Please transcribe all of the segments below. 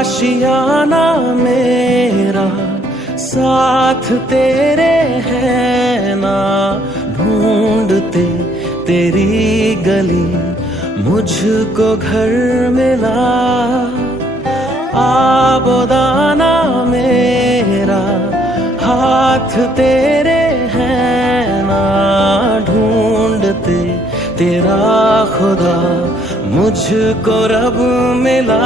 आशियाना मेरा साथ तेरे है ना, ढूंढते तेरी गली मुझको घर मिला। आबोदाना मेरा हाथ तेरे है ना, ढूंढते तेरा खुदा मुझको रब मिला।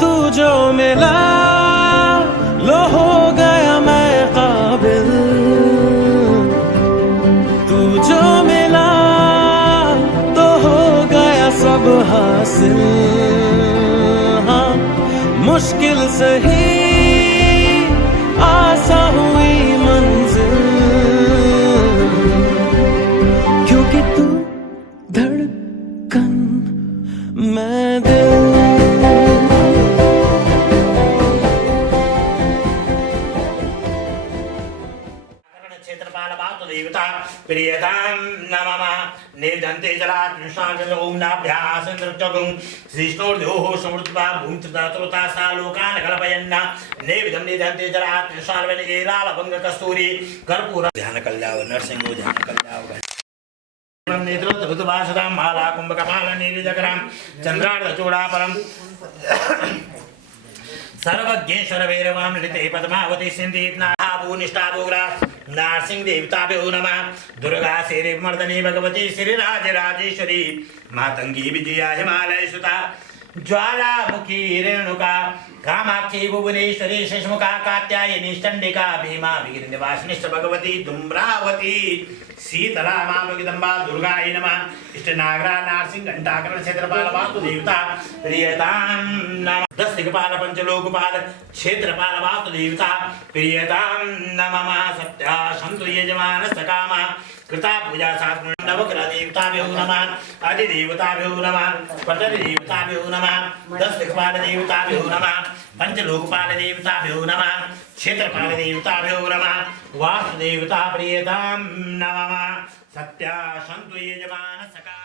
तू जो मिला लो हो गया मैं काबिल, तू जो मिला तो हो गया सब हासिल। हाँ मुश्किल सही आसा हुई मंजिल, क्योंकि तू धड़कन मैं दिल। देवता प्रियतां नमः निर्धन्ते जलात्मशाकं नाभ्यासन्द्रचकुं श्रीष्णोर्ध्योः समृद्ध्वा भूमित्रता सा लोकान् कल्पयन्ना नेविधं निधन्ते जलात्मशाल्वनिलालभङ्गकस्तूरी कर्पूर ध्यान कल्याव नरसिंहो ध्यान कल्याव नेत्रोत्तभुतभासदां माला कुम्भकपाल नीलिजकरां चन्द्रार्धचूडापरं सर्वज्ञेश्वर भैरवां ललिते पद्मावती सिन्धीनाभूनिष्ठाभूग्रा नारसिंह देवताभ्यो नमः। दुर्गा श्रीमर्दनी भगवती श्रीराजराजेश्वरी मातंगी विजया हिमालय सुता ज्वालामुखी रेणुका कामाक्षी भुवनेश्वरी शशमुखा कात्यायनी चंडिका भीमा विघ्ननिवासिनी भगवती धूम्रावती शीतला मां जगदम्बा दुर्गायै नमः। इष्टनागरा नारसिंह घंटाकर्ण क्षेत्रपाल वास्तु देवता प्रियतां नमः। 10 दिक्पाल पंचलोकपाल क्षेत्रपाल वास्तु देवता प्रियतां नमः। सत्या संतु यजमान सकामा कृता पूजा सात नवग्रह देवताभ्यो नमः। अधिदेवताभ्यो नमः। पटल देवताभ्यो नमः। 10 दिक्पाल देवताभ्यो नमः। पंचलोकपाल देवताभ्यो नमः। क्षेत्रपाल देवताभ्यो नमः। वास्तु देवता प्रियतां नमः। सत्या संतु यजमान सकामा।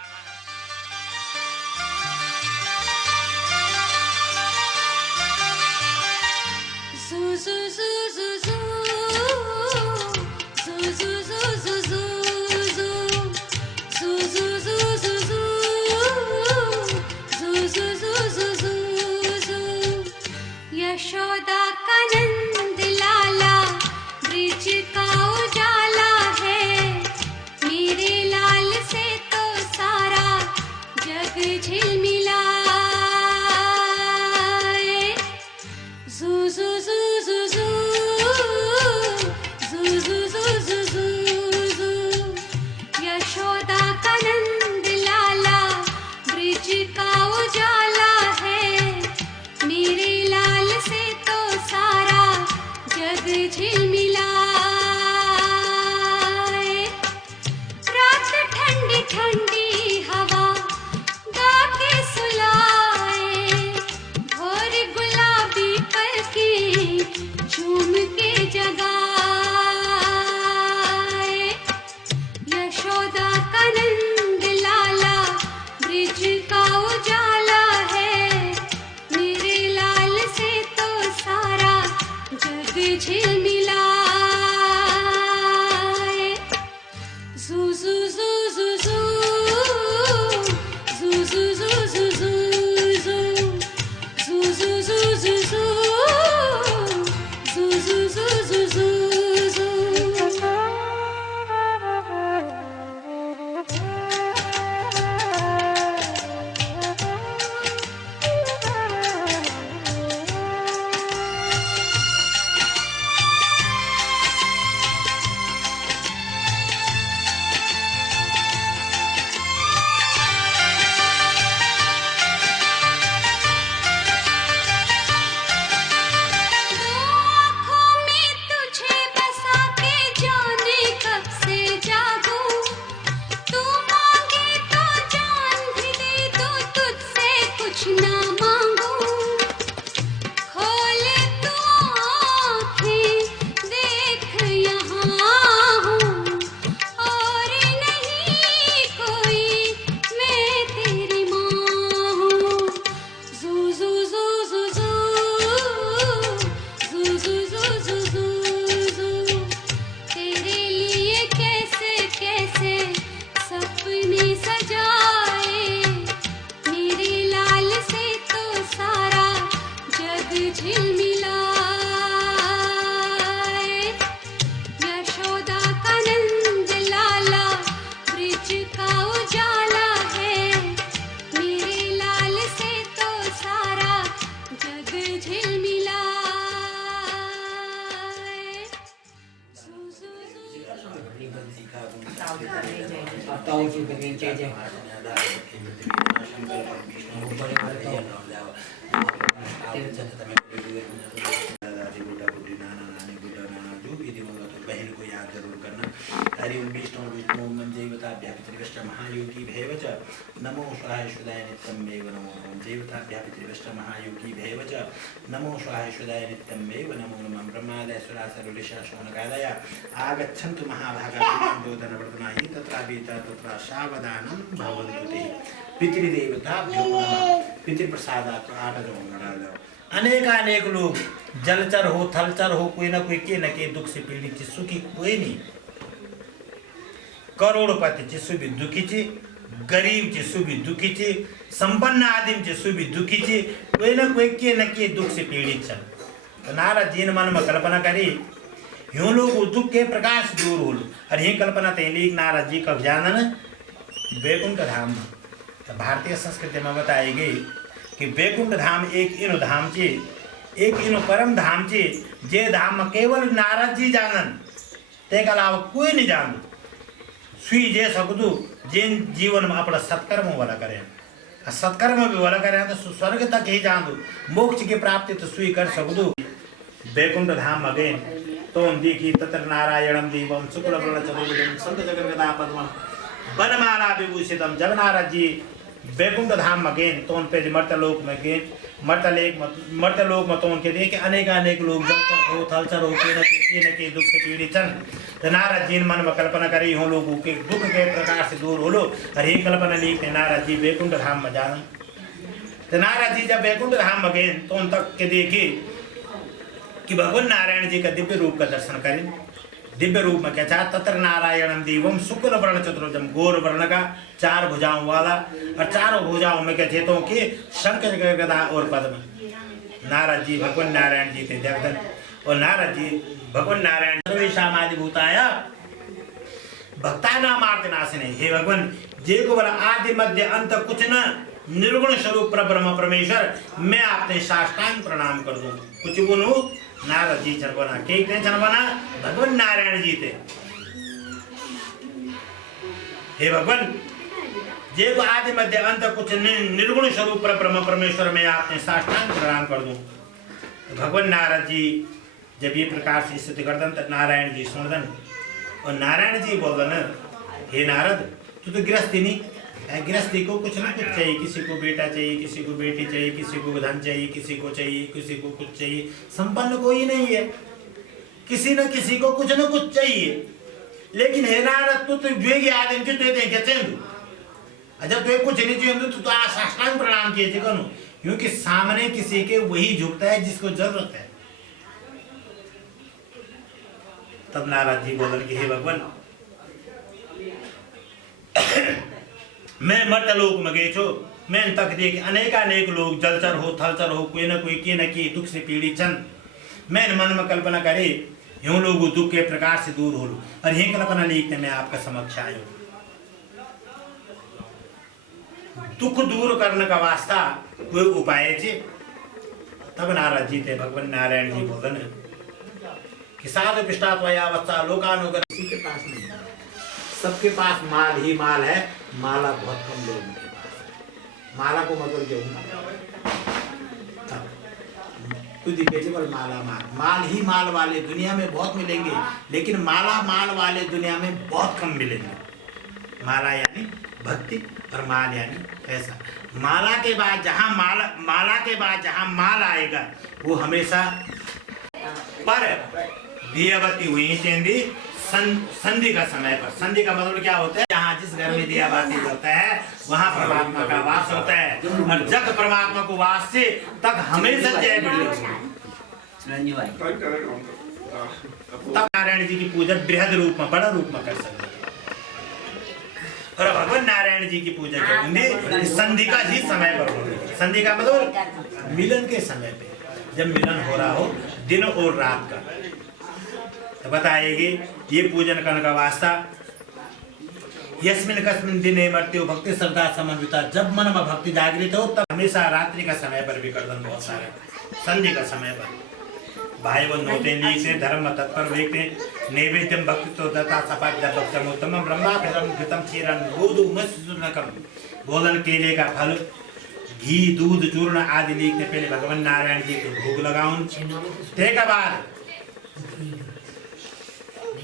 यशोदा का नंद लाला ब्रिज का उजाला है, मेरे लाल से तो बहन को याद जरूर करना। हरि ओम विष्णु विष्णु ओम देवताभ्यः पितृभ्यश्च महायोगिभ्यः च नमो स्वाहाय नित्यमेव नमो नमः देवताभ्यः पितृभ्यश्च महायोगिभ्यः च नमो स्वाहाय नित्यमेव नमो नमः ब्रह्मादय सुरासुरऋषयः शौनकादय आगच्छन्तु महाभागाः संबोधनवर्धनाय तत्राभिता तत्र सावधानं भवन्तु ते पितृदेवताभ्यो नमः। पितृप्रसादात् आठजों अनेक लोग जलचर हो थलचर हो कोई ना कोई के न के दुख से पीड़ित ची सुखी कोई नहीं। करोड़पति ची सुबी दुखी ची, गरीब ची सुबी दुखी ची, संपन्न आदमी ची सुबी दुखी ची, कोई ना कोई के न के दुख से पीड़ित छन। तो नारद जी ने मन में कल्पना करी यूं लोग दुख के प्रकाश दूर हो और यही कल्पना तेली नारद जी कब जानन वैकुंठ धाम। तो भारतीय संस्कृति में बताई गई कि वैकुंठ धाम एक इनो धाम चे, एक इनो परम धाम चे जे धाम में केवल नारद जी जानन ते के अलावा कोई नहीं जान। सुई जे सकदू जिन जीवन में अपना सत्कर्म वाला करे, सत्कर्म भी वाला करे तो स्वर्ग तक ही जान दू, मोक्ष की प्राप्ति तो सुई कर सकदू। वैकुंठ धाम में गए तो देखी तत्र नारायणम देवम शुक्लवर्ण चतुर्भुजम संत जगन्नाथ पद्मम वनमाला विभूषितम। जब नारद जी वैकुंठ धाम में गए तो उन पे मर्तलोक में गए, मर्तलोक में तो उनके देखे अनेक लोग जलचर हो थलचर हो के न के दुख से पीड़ित छन। तो नारद जी मन में कल्पना करी हो लोगों के दुख के प्रकार से दूर हो लो और ये कल्पना लिखते नारद जी वैकुंठ धाम में जाना। तो नारद जी जब वैकुंठ धाम में गए तो उन तक के देखे कि भगवान नारायण जी का दिव्य रूप का दर्शन करें। दिव्य रूप में क्या चाह तत्र नारायणम देवम शुक्ल वर्ण चतुर्भुजम, गोर वर्ण का चार भुजाओं वाला और चारों भुजाओं में क्या थे कि शंख गदा और पद्म। नारद जी भगवान नारायण जी थे जगदन और नारद जी भगवान नारायण सर्वेषां आदिभूताय भक्तानामार्तिनाशिने। हे भगवान जे को बोला आदि मध्य अंत कुछ न निर्गुण स्वरूप ब्रह्म परमेश्वर मैं आपने साष्टांग प्रणाम कर दूं। कुछ बोलूं नारद जी चल बना के चल बना भगवान नारायण जी थे। हे भगवान जे को आदि मध्य अंत कुछ निर्गुण स्वरूप ब्रह्म परमेश्वर में आपने साष्टांग प्रणाम कर दूं। भगवान नारद जी जब ये प्रकार से स्थिति करदन तो नारायण जी सुनदन और नारायण जी बोलदन हे नारद तू तो गृहस्थी नहीं, गृहस्थी को कुछ ना कुछ चाहिए, किसी को बेटा चाहिए, किसी को बेटी चाहिए, किसी को धन चाहिए, किसी को चाहिए, किसी को कुछ चाहिए। संपन्न कोई नहीं है, किसी न किसी को कुछ न कुछ चाहिए। लेकिन हे नारद तू तो जोगी आदमी जो देते हैं क्या चाहिए, जब तुझे कुछ नहीं चाहिए तो साष्टांग प्रणाम किए करो, क्योंकि सामने किसी के वही झुकता है जिसको जरूरत है। तब नारद जी बोलन कि हे भगवान मैं मर्तलोक में गए छो, मैं तक देख अनेक लोग जलचर हो थलचर हो कोई न कोई के न के दुख से पीड़ित छन। मैं मन में कल्पना करे यूं लोग दुख के प्रकार से दूर हो लो और यही कल्पना लिखते मैं आपका समक्ष आयो। दुख दूर करने का वास्ता कोई उपाय चे। तब नारद जी थे भगवान नारायण जी बोलन कि साधु पिष्टात् वयावत्सा लोकानुगर किसी के पास नहीं है, सबके पास माल ही माल है। माला बहुत कम लोगों के पास, माला को मतलब जो तू दिखेबल माला माल ही माल वाले दुनिया में बहुत मिलेंगे, लेकिन माला माल वाले दुनिया में बहुत कम मिलेंगे। माला यानी भक्ति और माल यानी पैसा। माला के बाद जहाँ माल आएगा वो हमेशा पर दियाबत्ती हुई चाहिए संधि का समय पर। संधि का मतलब क्या होता है, जहाँ जिस घर में दिया बाती होता है वहाँ परमात्मा का वास होता है और जब परमात्मा को वास से तक हमेशा जय तब नारायण जी की पूजा बृहद रूप में बड़ा रूप में कर सकते हैं। और भगवान नारायण जी की पूजा करेंगे संधि का ही समय पर होगी। संधि का मतलब मिलन के समय पे, जब मिलन हो रहा हो दिन और रात का। तो बताएगी ये पूजन करने का वास्ता यस्मिन कस्मिन दिने मृत्यु भक्ति श्रद्धा समन्विता। जब मन में भक्ति जागृत हो तब हमेशा रात्रि का समय पर भी करदन बहुत सारे संधि का समय पर। भाई बंधु होते हैं, लिखते हैं, धर्म तत्पर व्यक्ति नैवेद्यम भक्ति तो दत्ता सपाद्या भक्तम उत्तम ब्रह्मा फिरम घृतम क्षीरम गोदु मत्स्यनकम। भोजन केले का फल, घी, दूध, चूर्ण आदि लिखते पहले भगवान नारायण जी को भोग लगाऊं। ते के बाद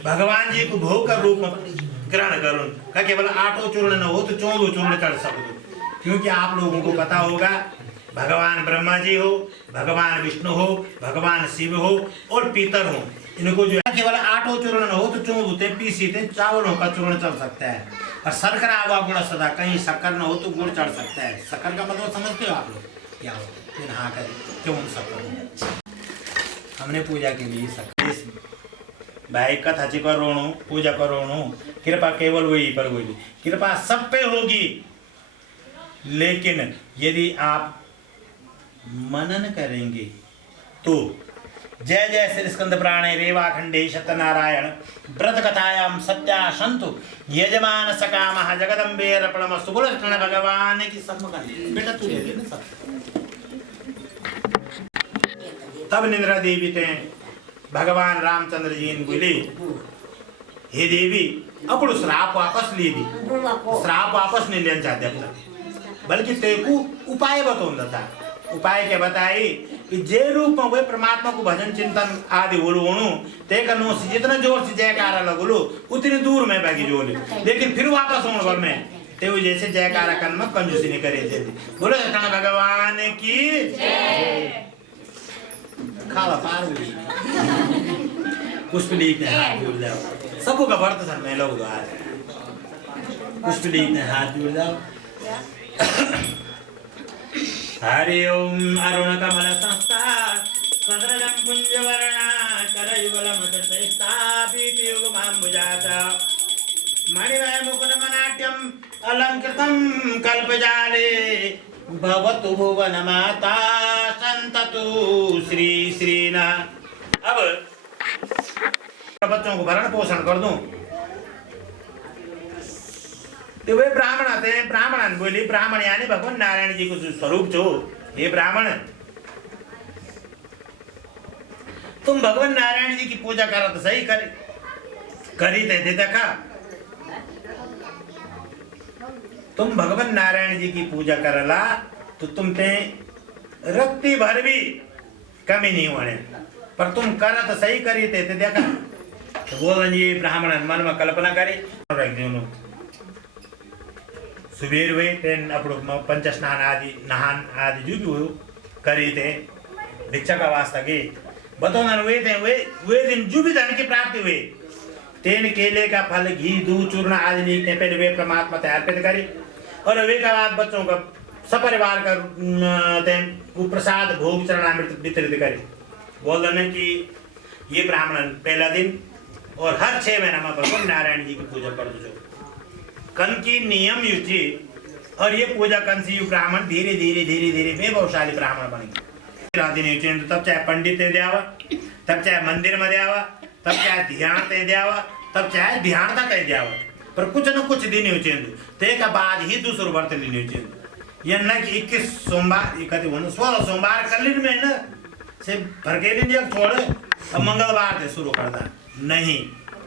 भगवान जी को भोग का रूप ग्रहण करूं। का केवल 8 चूर्ण न हो तो 14 चूर्ण चढ़ सकूं, क्योंकि आप लोगों को पता होगा भगवान ब्रह्मा जी हो, भगवान विष्णु हो, भगवान शिव हो और पीतर हो, इनको जो है केवल 8 चूर्ण न हो तो 14 पीसी थे चावलों का चूर्ण चढ़ सकता है। और शर्करा आवा गुण सदा, कहीं शक्कर न हो तो गुड़ चढ़ सकता है। शक्कर का मतलब समझते हो आप लोग क्या हो? फिर हाँ करें क्यों शक्कर? हमने पूजा के लिए शक्कर भाई कथा ची करोणु पूजा करोणु, कृपा केवल वही पर होगी, कृपा सब पे होगी। लेकिन यदि आप मनन करेंगे तो जय जय श्री स्कंद प्राणे रेवाखंडे सत्यनारायण व्रत कथायाम सत्या संतु यजमान सकाम जगदम्बे अर्पणमस्तु। बोलो कृष्ण भगवान की सम्मुख बेटा तू ले ना सब। तब निद्रा देवी थे भगवान रामचंद्र जी ने बोली, हे देवी अपड़ो श्राप वापस ले दी। श्राप वापस नहीं लेना चाहते अपना, बल्कि तेको उपाय बताऊंगा था। उपाय क्या बताई कि जे रूप में वे परमात्मा को भजन चिंतन आदि बोलो ते कनो से जितना जोर से जयकारा लगोलो उतनी दूर में बैगी जोले, लेकिन फिर वापस होने पर में ते वो जैसे जयकारा करने में कंजूसी नहीं करे थे। बोलो कृष्ण भगवान की जय। खावा पार हुई पुष्पलीक ने हाथ जोड़ जाओ, सबको का व्रत सर में लोग आज पुष्पलीक ने हाथ जोड़ जाओ। हरि ओम अरुण कमल संस्था सदरजं पुंजवर्णा करयुगलम स्थापित युगमाम्बुजाता मणिमय मुकुटमनाट्यम अलंकृतं कल्पजाले भवतु भुवन माता संततु श्री श्रीना। अब बच्चों को भरण पोषण कर दूं तो वे ब्राह्मण आते हैं। ब्राह्मण बोली, ब्राह्मण यानी भगवान नारायण जी को स्वरूप जो ये ब्राह्मण तुम भगवान नारायण जी की पूजा करो तो सही करी थे देखा। तुम भगवान नारायण जी की पूजा करला तो तुम ते रत्ती भर भी कमी नहीं होने, पर तुम कर तो सही करी थे देखा। तो बोल ये ब्राह्मण मन में कल्पना करी रख दे। सुबेर हुए तेन अपड़ो पंच स्नान आदि नहान आदि जो भी हो करी थे भिक्षा का वास्ता के बतौन हुए थे। वे दिन जो भी धन की प्राप्ति हुई तेन केले का फल घी दूध चूर्ण आदि लिखने पहले वे परमात्मा तैयार अर्पित करी और वे का बाद बच्चों का सपरिवार का वो प्रसाद भोग चरणामृत वितरित करे। बोल रहे कि ये ब्राह्मण पहला दिन और हर 6 महीना में भगवान नारायण जी की पूजा कर दो। कन की नियम युचि और ये पूजा कन से यु ब्राह्मण धीरे धीरे धीरे धीरे वैभवशाली ब्राह्मण बनेंगे। तब चाहे पंडित ते द्यावा, तब चाहे मंदिर में द्यावा, तब चाहे ध्यान ते द्यावा, तब चाहे ध्यान तक द्यावा, पर कुछ न कुछ दिन उचेंदु ते का बाद ही दूसरो व्रत लेने उचेंदु। ये न कि 21 सोमवार 16 सोमवार कर लीन में न से भर के दिन छोड़ अब मंगलवार से शुरू करता नहीं,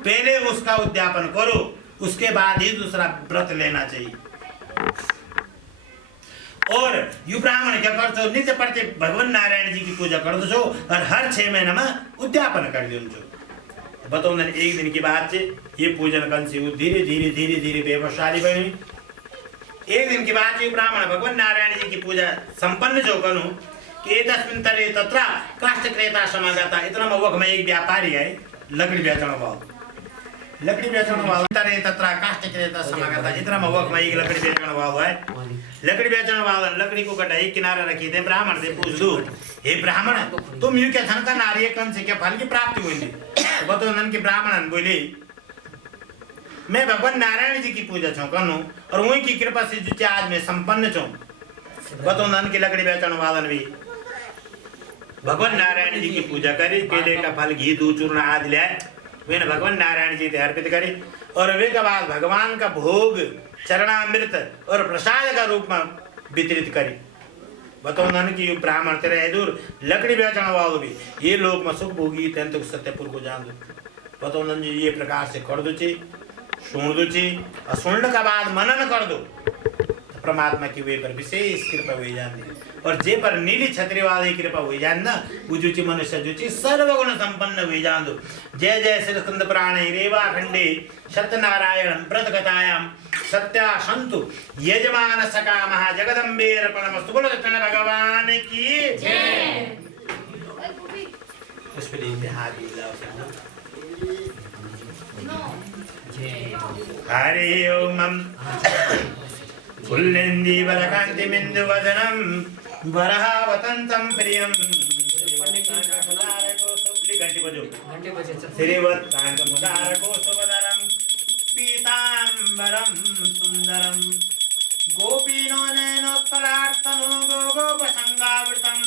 पहले उसका उद्यापन करो उसके बाद ही दूसरा व्रत लेना चाहिए। और यु ब्राह्मण क्या कर दो नित्य प्रति भगवान नारायण जी की पूजा कर दो और हर 6 महीना में उद्यापन कर दो। बताओ ना एक दिन की बात से ये पूजन कन से धीरे धीरे धीरे धीरे वैभवशाली बनी। एक दिन की बात ये ब्राह्मण भगवान नारायण जी की पूजा संपन्न जो करूं कि तस्मिन् तरे तत्र काष्ठ क्रेता समागता। इतना मवक में एक व्यापारी है लकड़ी बेचने वाला, लकड़ी बेचने वाला तरे तत्र काष्ठ क्रेता समागता। इतना मवक में एक लकड़ी बेचने वाला है, लकड़ी बेचने वाला लकड़ी को कटाई किनारे रखी थे। ब्राह्मण से पूछ दो, हे ब्राह्मण तुम यू क्या धन का नारियल कन से क्या फल की प्राप्ति हुई थी? बताओ नन के ब्राह्मण बोले मैं भगवान नारायण जी की पूजा छो करूं और वही की कृपा से जो आज मैं संपन्न छो। बताओ नन की लकड़ी बेचने वाला भी भगवान नारायण जी की पूजा करी, केले का फल घी दूध चूर्ण आदि ले वे भगवान नारायण जी से अर्पित करी और वे के बाद भगवान का भोग चरणामृत और प्रसाद का रूप में वितरित करी। बताऊं कि ब्राह्मण तेरे दूर लकड़ी बेचने वालों भी ये लोग में सुख भोगी तेन तक सत्यपुर को जान दो बताऊं जी ये प्रकार से कर दो ची सुन दो ची और सुनने के बाद मनन कर दो तो परमात्मा की वे पर विशेष कृपा हुई जाती और जे पर नीली छतरी वाली कृपा हुई जान ना उजुची मनुष्य जुची सर्वगुण संपन्न हुई जान दो जय जय श्री स्कंद पुराणे रेवा खंडे सत्यनारायण व्रत कथायाम सत्या संतु यजमान सका महा जगदम्बे अर्पणमस्तु बोलो सत्यनारायण भगवान की जय। उस पे लेते हाथ मिलाओ हरि ओम फुल्लेंदी वरकांति बिंदु वदनम वरहावतंतं प्रियम घंटे बजे श्रीवत् कांतमुदारको सुभदरम पीतांबरम सुंदरम गोपीनो नयनोत्पलार्तनो गोगोपसंगावृतं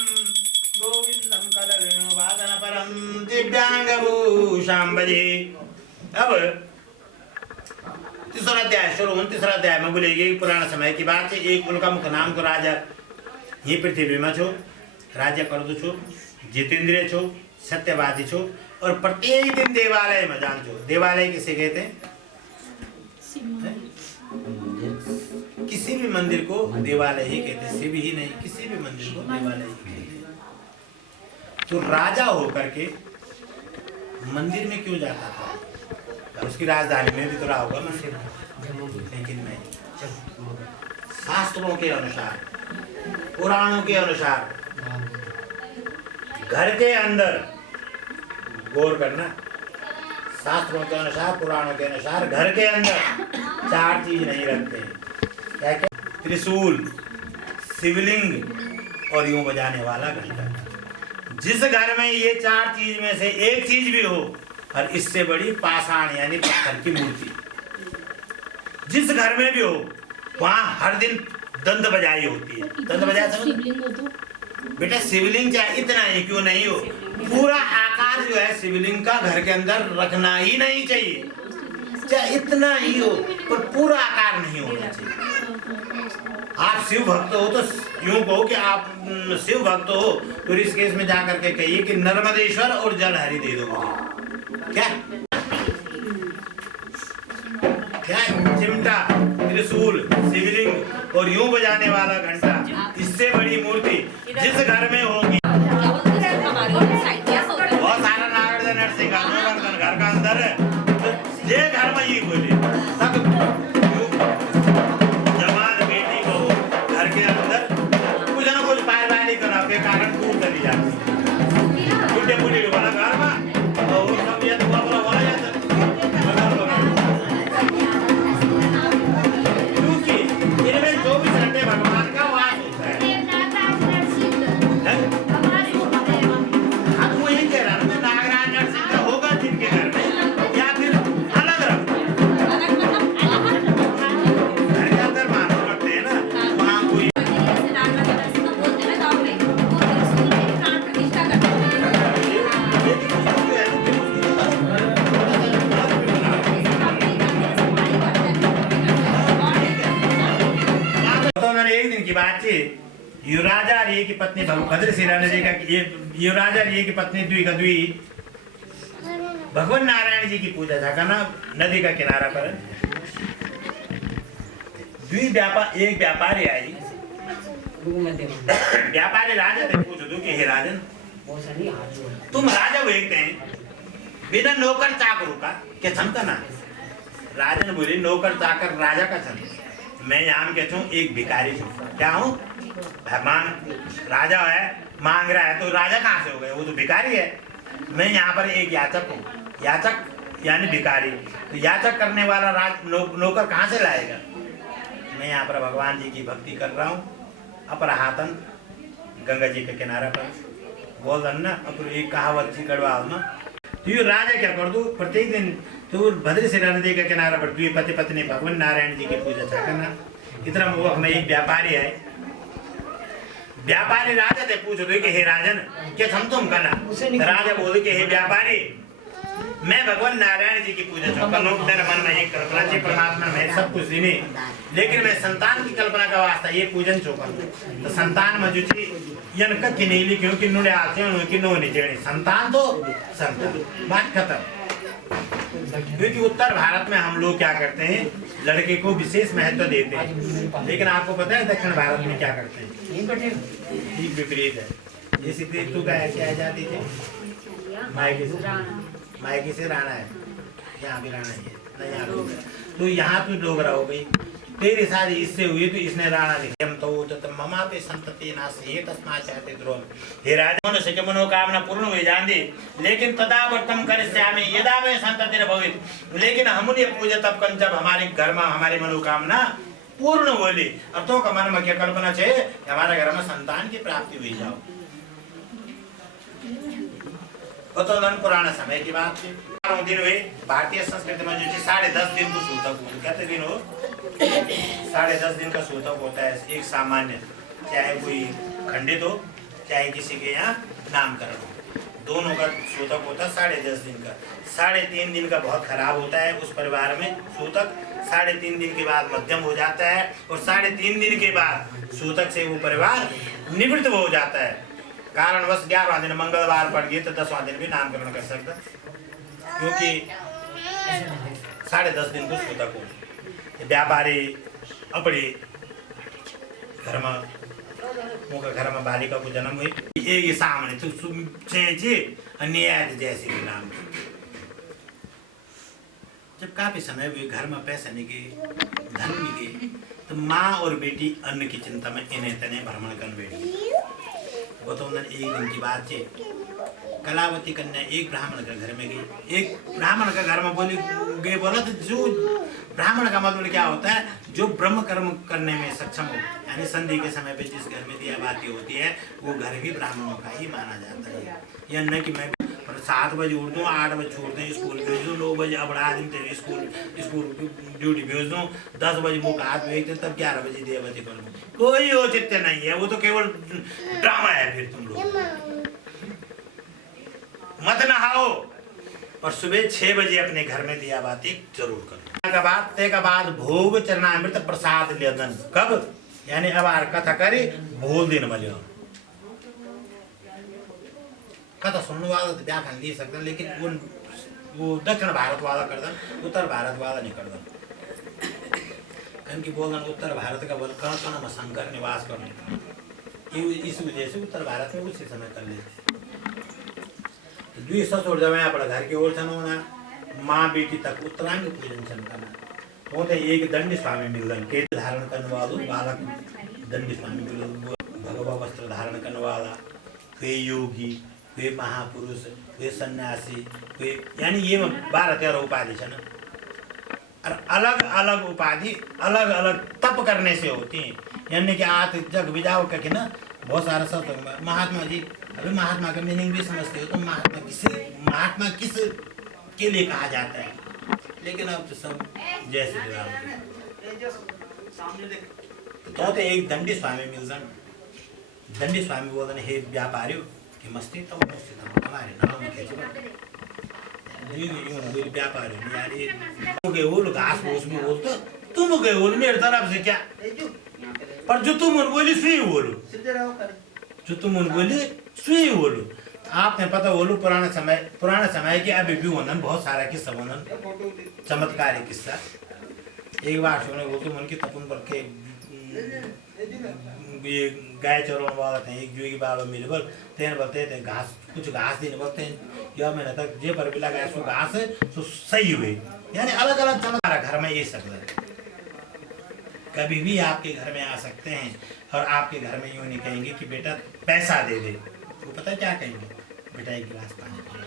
गोविंदं कलवेणुवादनपरं दिव्यांगभूषां भजे। अब तीसरा अध्याय शुरू 29वां अध्याय में बोलेगी पुराना समय की बात है। एक उनका मुख नाम को राजा ये पृथ्वी में छो राज्य कर दो छो जितेंद्रिय छो सत्यवादी छो और प्रत्येक दिन देवालय में जान छो। देवालय किसे कहते हैं? किसी भी मंदिर को देवालय ही कहते हैं, शिव ही नहीं किसी भी मंदिर को देवालय ही कहते हैं। तो राजा होकर के मंदिर में क्यों जाता था? उसकी राजधानी में भी तो रहा होगा मंदिर, लेकिन नहीं। शास्त्रों के अनुसार पुराणों के अनुसार घर के अंदर गौर करना, शास्त्रों के अनुसार पुराणों के अनुसार घर के अंदर 4 चीज नहीं रखते हैं। क्या क्या? त्रिशूल, शिवलिंग और यूं बजाने वाला घंटा। जिस घर में ये 4 चीज में से एक चीज भी हो और इससे बड़ी पाषाण यानी पत्थर की मूर्ति जिस घर में भी हो वहां हर दिन दंड बजाई होती है। दंड बजाई समझ बेटा शिवलिंग चाहे इतना ही क्यों नहीं हो पूरा आकार जो है शिवलिंग का घर के अंदर रखना ही नहीं चाहिए। चाहे इतना ही हो पर पूरा आकार नहीं होना चाहिए। आप शिव भक्त हो तो यूं कहो कि आप शिव भक्त हो तो ऋषिकेश में जाकर के कहिए कि नर्मदेश्वर और जल हरि दे दो मुझे। क्या क्या चिमटा, त्रिशूल, शिवलिंग और यूं बजाने वाला घंटा, इससे बड़ी मूर्ति जिस घर में होगी बहुत सारा नागरजन नरसिंह घर का अंदर है तो ये घर में ही बोले तब जवान बेटी को घर के अंदर कुछ न कुछ पारिवारिक कराव के कारण दूर चली जाती बुढ़े बुढ़े वाला घर में और सब ये तो अपना हो जाता क्योंकि इनमें 24 घंटे भगवान का वास होता है। अब वो यही कह रहा मैं नागराज नरसिंह का होगा जिनके घर में या फिर अलग रखो घर के अंदर मानो करते हैं ना वहाँ कोई एक दिन की बात थी। युवराजा और ये की पत्नी भद्र सिंह जी का युवराजा और ये की पत्नी द्वी भगवान नारायण जी की पूजा था करना नदी का किनारा पर। एक व्यापारी आई व्यापारी राजा से पूछ दो कि हे राजन तुम राजा हुए हैं बिना नौकर चाकरों का क्या छन का ना? राजन बोले नौकर चाकर राजा का छन, मैं यहाँ कहता हूँ एक भिखारी हूँ। क्या हूँ? भगवान राजा है मांग रहा है तो राजा कहाँ से हो गए? वो तो भिखारी है। मैं यहाँ पर एक याचक हूँ, याचक यानी भिखारी। तो याचक करने वाला नौकर कहाँ से लाएगा? मैं यहाँ पर भगवान जी की भक्ति कर रहा हूँ अपराहातन गंगा जी के किनारे पर बोल ना। अब एक कहावत थी कड़वा ना तो ये राजा क्या कर दो प्रत्येक दिन तो भद्र सिंह नदी के किनारे पर द्वी पति पत्नी भगवान नारायण जी की पूजा था करना। इतना मुवक में एक व्यापारी है। व्यापारी राजा से पूछ दो कि हे राजन क्या तुम करना? राजा बोले कि हे व्यापारी मैं भगवान नारायण जी की पूजा करता हूँ। मेरे मन में एक कल्पना थी, परमात्मा में सब कुछ दिने, लेकिन मैं संतान की कल्पना का वास्ता ये पूजन चौकन तो संतान में जो थी यन का किनेली क्योंकि नुड़े आते हैं उनकी नो निचेड़ी संतान तो संतान बात खत्म। क्योंकि उत्तर भारत में हम लोग क्या करते हैं, लड़के को विशेष महत्व देते हैं, लेकिन आपको पता है दक्षिण भारत में क्या करते हैं, ठीक विपरीत है। जैसे तू क्या क्या जाती थी मायके से राणा है, यहाँ भी राणा ही है ना, यहाँ लोग है। तो यहाँ तू डोगरा हो गई, तेरी शादी इससे हुई तो इसने राणा लिखे हम तो ममा पे संतति नाश ये तस्मा चाहते द्रोह हे राजा मनुष्य के मनोकामना पूर्ण हुई जान दी, लेकिन तदावर्तम करिष्यामि यदा में संतति न भवित। लेकिन हम ये पूजा तब कर जब हमारे घर में हमारी मनोकामना पूर्ण होली। अब तो का मन में क्या कल्पना चाहिए, हमारे घर में संतान की प्राप्ति हुई जाओ। तो पुराना समय की बात थी, दिन हुए भारतीय संस्कृति में जो 10.5 दिन को सूतक होता, कितने दिन हो 10.5 दिन का सूतक होता है। एक सामान्य चाहे कोई खंडित हो चाहे किसी के यहाँ नामकरण हो, दोनों का सूतक होता है 10.5 दिन का। 3.5 दिन का बहुत खराब होता है उस परिवार में सूतक, 3.5 दिन के बाद मध्यम हो जाता है और 3.5 दिन के बाद सूतक से वो परिवार निवृत्त हो जाता है। कारणवश 11वां दिन मंगलवार पड़ गई तो 10वां दिन भी नामकरण कर सकता, क्योंकि 10.5 दिन को सूतक हो। व्यापारी अपने घर में बालिका को जन्म हुई एक सामने तो अन्याय जैसे भी नाम। जब काफी समय हुए घर में पैसा नहीं गए धन नहीं गए तो माँ और बेटी अन्न की चिंता में इन्हें तने भ्रमण कर बैठी। वो तो एक दिन की बात थी, कलावती कन्या एक ब्राह्मण के घर में गई। एक ब्राह्मण के घर में बोला तो जो ब्राह्मण का मतलब क्या होता है, जो ब्रह्म कर्म करने में सक्षम हो, यानी संधि के समय पे जिस घर में दिया बाती होती है वो घर भी ब्राह्मणों का ही माना जाता है। या न कि मैं 7 बजे उठ दूँ 8 बजे छोड़ दूँ स्कूल भेज दूँ 9 बजे अब रात दिन स्कूल ड्यूटी भेज दूँ 10 बजे मुँह हाथ भेजते तब 11 बजे देवती कर दूँ, कोई औचित्य नहीं है। वो तो केवल ड्रामा है। फिर तुम लोग मत नहाओ और सुबह 6 बजे अपने घर में दिया बाती जरूर करो। का बाद भोग चरणामृत प्रसाद लेदन कब, यानी अब आर कथा करे भोल दिन मलियो कथा सुनने वाला तो व्याख्यान दे सकते, लेकिन वो दक्षिण भारत वाला कर दन, उत्तर भारत वाला नहीं कर दन। क्योंकि बोलन उत्तर भारत का बोल कण में शंकर निवास करने, इस वजह से उत्तर भारत में उसी समय कर लेते। तो दुई ससुर जमाया अपना घर की ओर होना, माँ बेटी तक उत्तरांग पूजन करना। वो तो एक दंड स्वामी मिलन के धारण करने वालों बालक दंड स्वामी मिलन, भगवा वस्त्र धारण करने वाला, वे योगी वे महापुरुष वे सन्यासी वे, यानी ये 12-13 उपाधि है ना। और अलग अलग उपाधि अलग अलग तप करने से होती हैं, यानी कि आत जग विजाओ करके ना बहुत सारा सब महात्मा जी। अभी महात्मा का मीनिंग भी समझते हो तो महात्मा किस के लिए कहा जाता है, लेकिन अब तो सब जैसे तो एक दंडी स्वामी मिलजन, दंडी स्वामी बोलते हे व्यापारियों कि मस्ती तो हमारे नाम व्यापारी यार घास फूस में बोलते तुम गए बोल मेरे तरफ से क्या, पर जो तुम बोली सुई बोलो, जो तुम बोली सुई बोलो। आपने पता बोलो पुराना समय के अभी भी होनन बहुत सारा किस्सा होनन, चमत्कारी किस्सा। एक बार सुने वो तो मन की तपन पर के ये गाय चरवाने वाला थे एक जोगी बाबा मिले बोल तेन बोलते थे घास कुछ घास देने बोलते हैं यह महीने तक जे पर मिला गया सो घास है तो सही हुए, यानी अलग अलग चमत्कार घर में ये सकता है। कभी भी आपके घर में आ सकते हैं और आपके घर में यूँ नहीं कहेंगे कि बेटा पैसा दे दे, वो पता क्या कहेंगे, बेटा एक गिलास पानी पिला,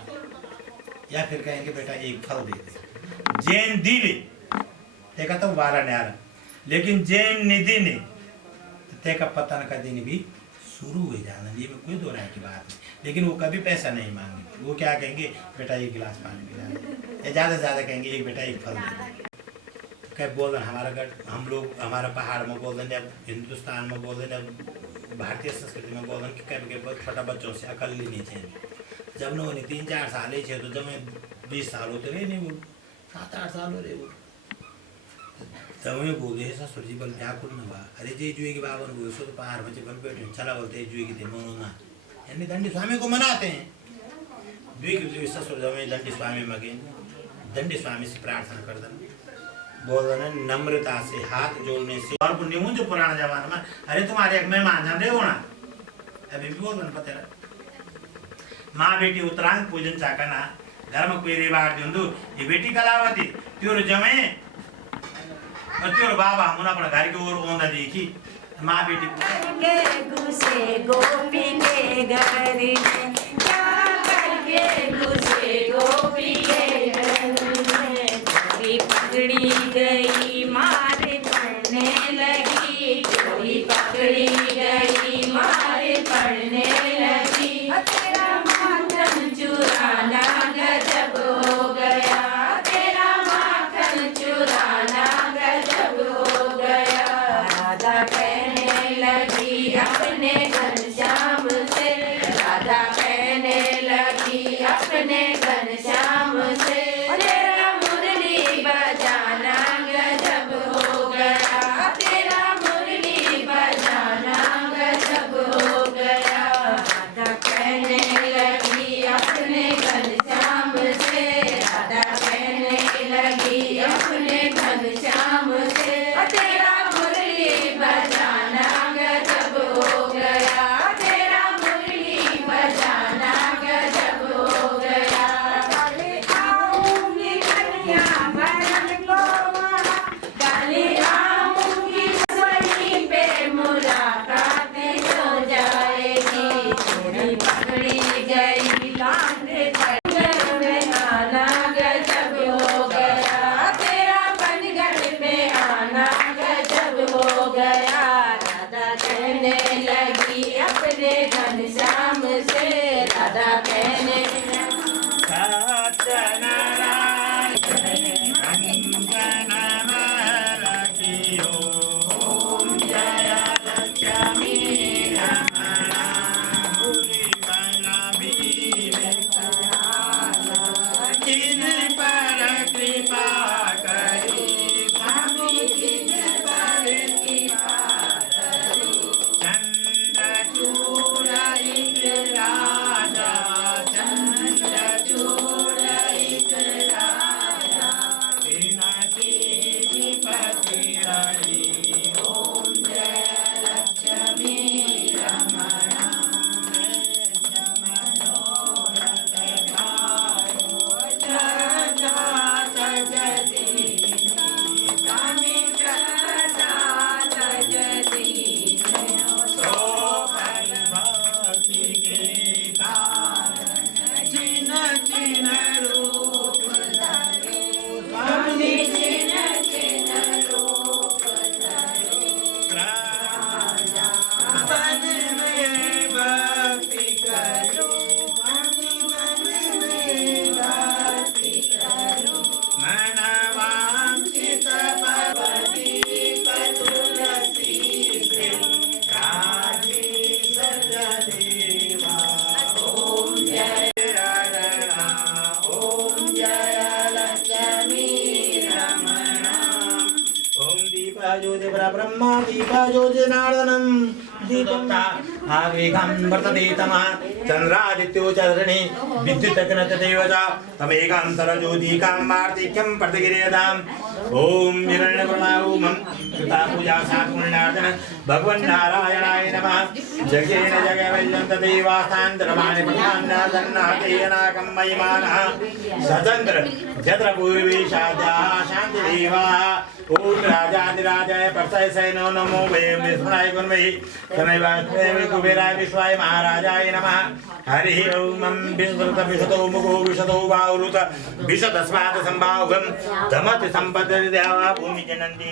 या फिर कहेंगे बेटा एक फल दे दे। जैन दिले देखा तो 12 न्यारा, लेकिन जैन निधि ने का पतन का दिन भी शुरू हो जाना, ये में कोई दो राय की बात नहीं। लेकिन वो कभी पैसा नहीं मांगे, वो क्या कहेंगे बेटा एक गिलास पानी पिला, या ज़्यादा से ज़्यादा कहेंगे एक बेटा एक फल दे। क्या बोल रहे हमारा घर हम लोग हमारा पहाड़ में बोल दें, हिंदुस्तान में बोल दें, भारतीय संस्कृति में बोल दें कि कभी बहुत छोटा बच्चों से अकल ही नहीं चाहिए। जब न उन्हें 3-4 साल ही तो जब 20 साल होते रहे नहीं बोल 7-8 साल हो रहे बोल तब मैं बोले ससुर जी बल व्याकुल न बा अरे जे जुए के बाबा ने बोले तो पहाड़ बच्चे बल बैठे चला बोलते जुए की मनो ना यानी दंडी स्वामी को मनाते हैं जुए की ससुर जब दंडी स्वामी मगे दंडी स्वामी से प्रार्थना कर देना बोल रहे नम्रता से हाथ जोड़ने से और पुण्य जो पुराना जमाना में अरे तुम्हारे एक मेहमान जान रहे हो ना अभी भी बोल पता है माँ बेटी उत्तरांग पूजन चाकना घर में कोई रिवाज दिंदु ये बेटी कलावती त्योर जमे और त्योर बाबा हम अपना घर के ओर ओंदा देखी माँ बेटी के घुसे गोपी के घर में क्या करके घुसे गोपी के घर में चोरी पकड़ी गई मारे पड़ने लगी चोरी पकड़ी गई मारे पड़ने लगी तेरा माखन चुराना गजब हो गया तेरा माखन चुराना गजब हो गया राधा कहने लगी अपने घनश्याम से राधा कहने लगी अपने घनश्याम से तेरा मुरली बजाना गजब हो गया तेरा मुरली बजाना गजब हो गया राधा कहने लगी अपने घनश्याम से राधा कहने लगी अपने घनश्याम से तेरा मुरली बजाना गजब हो गया तेरा मुरली बजाना गजब हो गया काले आऊंगी कन्या भरन को काले आऊंगी वहीं पे मुलाकात हो जाएगी चोरी पकड़ी गई लांघे बनगढ़ में आना गजब हो गया तेरा बनगढ़ में आना गजब हो गया राधा कहने लगी अपने घनश्याम से राधा कहने ब्रह्मा दीपा ज्योतिनार्दनम दीपता आवेगं वर्तते तमा चंद्रादित्यो चरणे विद्युतग्नतदेवता तमेकं सरज्योतिकां मार्तिक्यं प्रतिगिरेदाम् ओम हिरण्यवर्णाओमं कृता पूजा साकुण्डार्दन भगवन् नारायणाय नमः जगेन जगवल्यन्त देवास्तान्तरमाणि प्रधानादन्नातेनाकं महिमानः सचन्द्र जत्र पूर्वेशाद्याः शान्तिदेवाः ओम राजाधिराजाय परसाय सैनो नमो वयं विष्णुराय गुणमयि तमेवास्मै कुबेराय विश्वाय महाराजाय नमः हरि ओम विश्वत विशतो मुखो विशतो बाहुरुत विशतस्मात् संभावं धमति संपत्ति देवा भूमि जनन्ति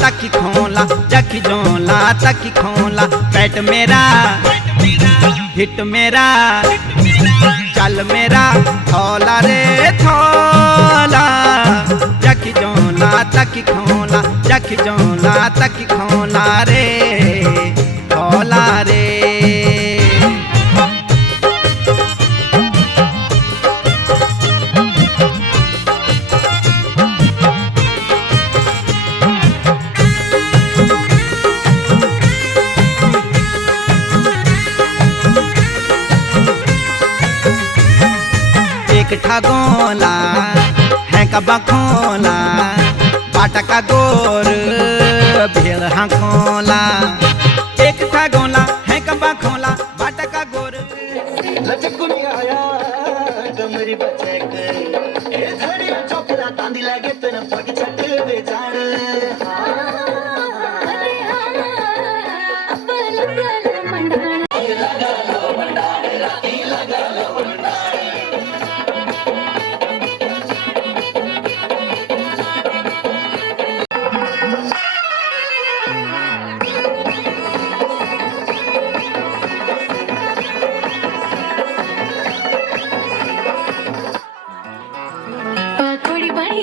तकी खोला, जखी जोला तकी खोला, पेट मेरा हिट मेरा चल मेरा थोला रे थोला, जखी जोला तकी खोला, जखी जोला तकी खोला रे थोला रे। एक ठगोला है कबा खोला, बाटा का गोर भेल हाँ खोला, एक ठगोला है कबा खोला, बाटा का गोर। लचकुनी आया कमरी बचक ए धड़ी चौकरा तांदी लागे तेन पग छट बेजान अरे अपन गल मंडाना लगा लो मंडारे राती लगा लो मंडारे थोड़ी बड़ी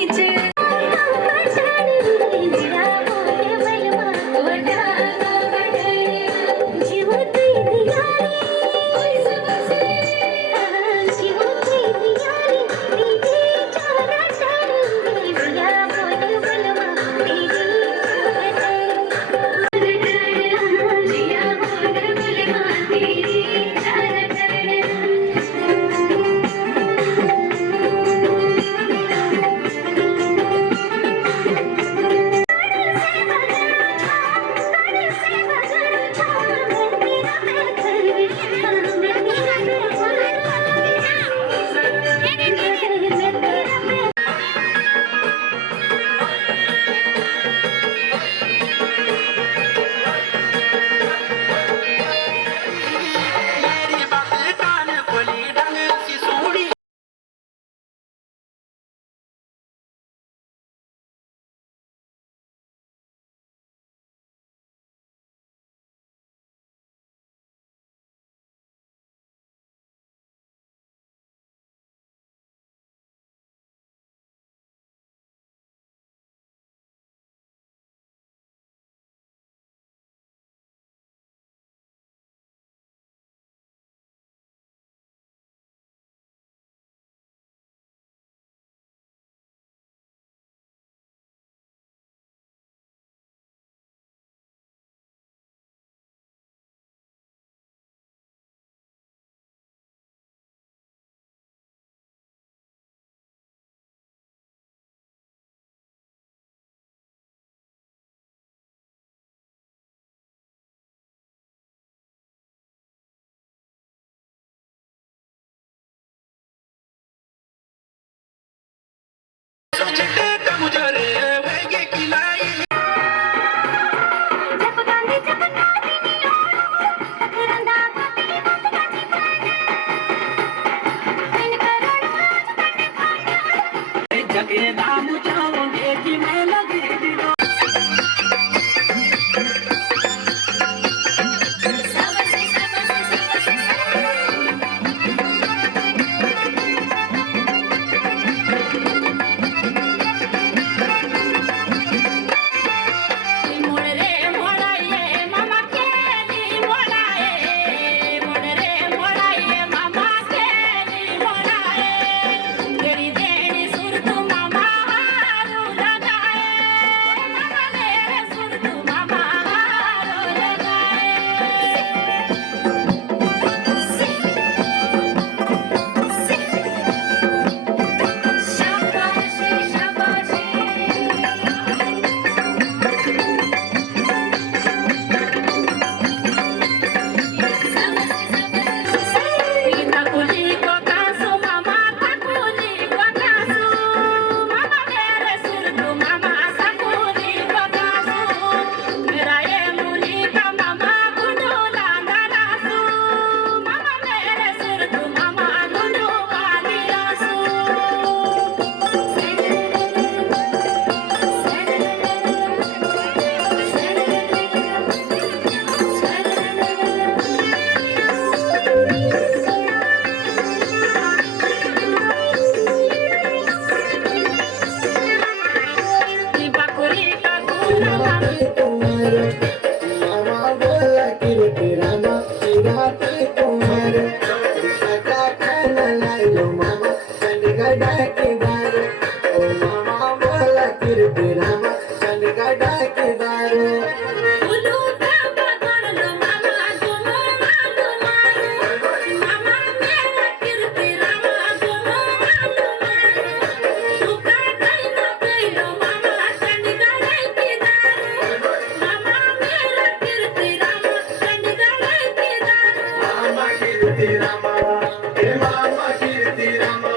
मामा कीर्ती रामा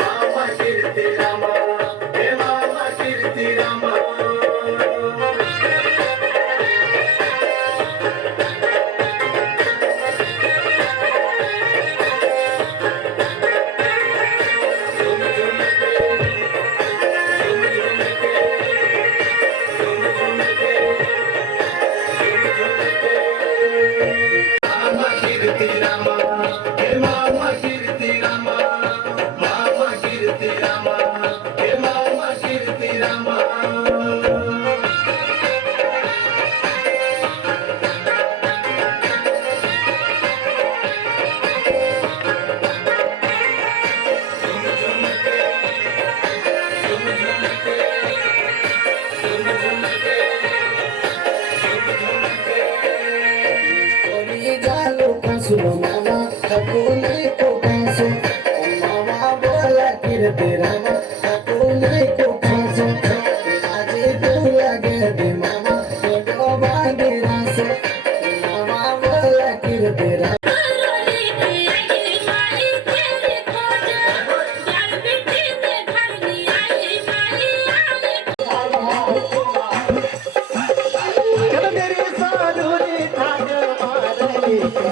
मामा कीर्ती रामा हे मामा कीर्ती रामा मामा कीर्ती रामा हे मामा कीर्ती रामा मामा कीर्ती रामा हे मामा कीर्ती रामा जालो सुनो मामा कपूले को कासो मामा बोला कीर्ति रामा कपूले को कासो आजे तो लगे दे मामा तो बांधे रासो मामा बोला कीर्ति रामा मेरी साधुनी थाग मारली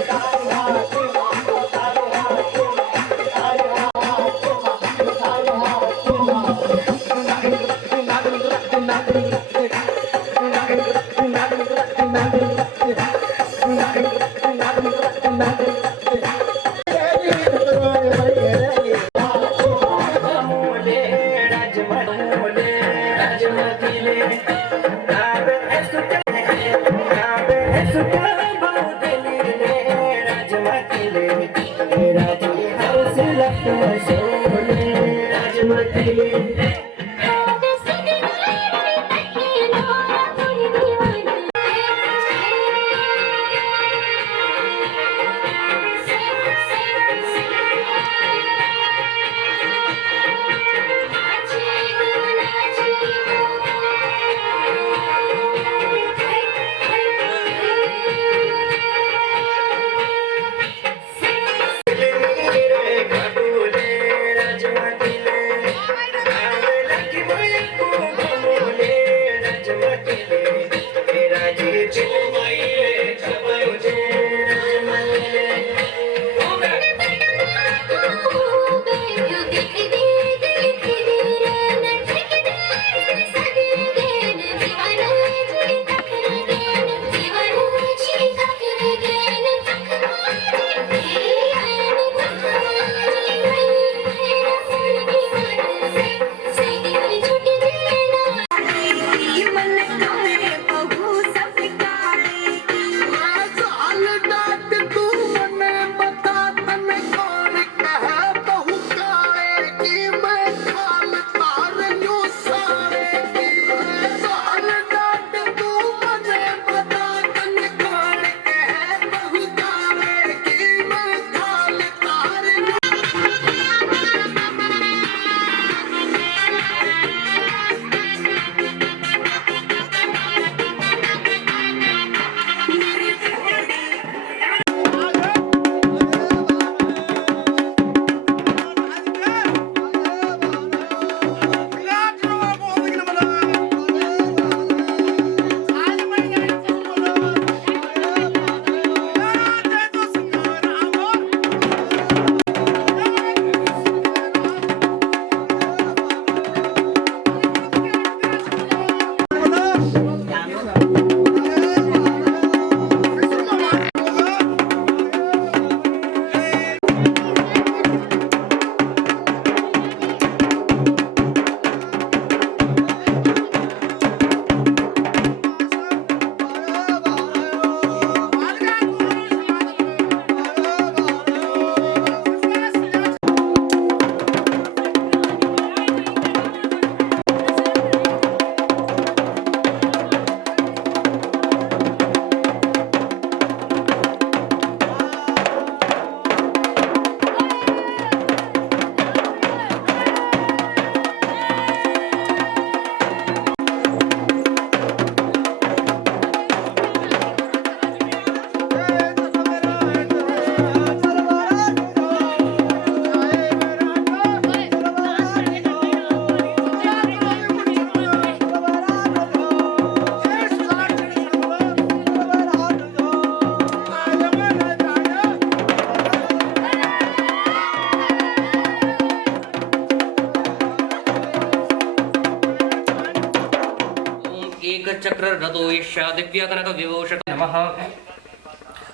चक्र रतो ईशा दिव्य कनक विभूषित नमः।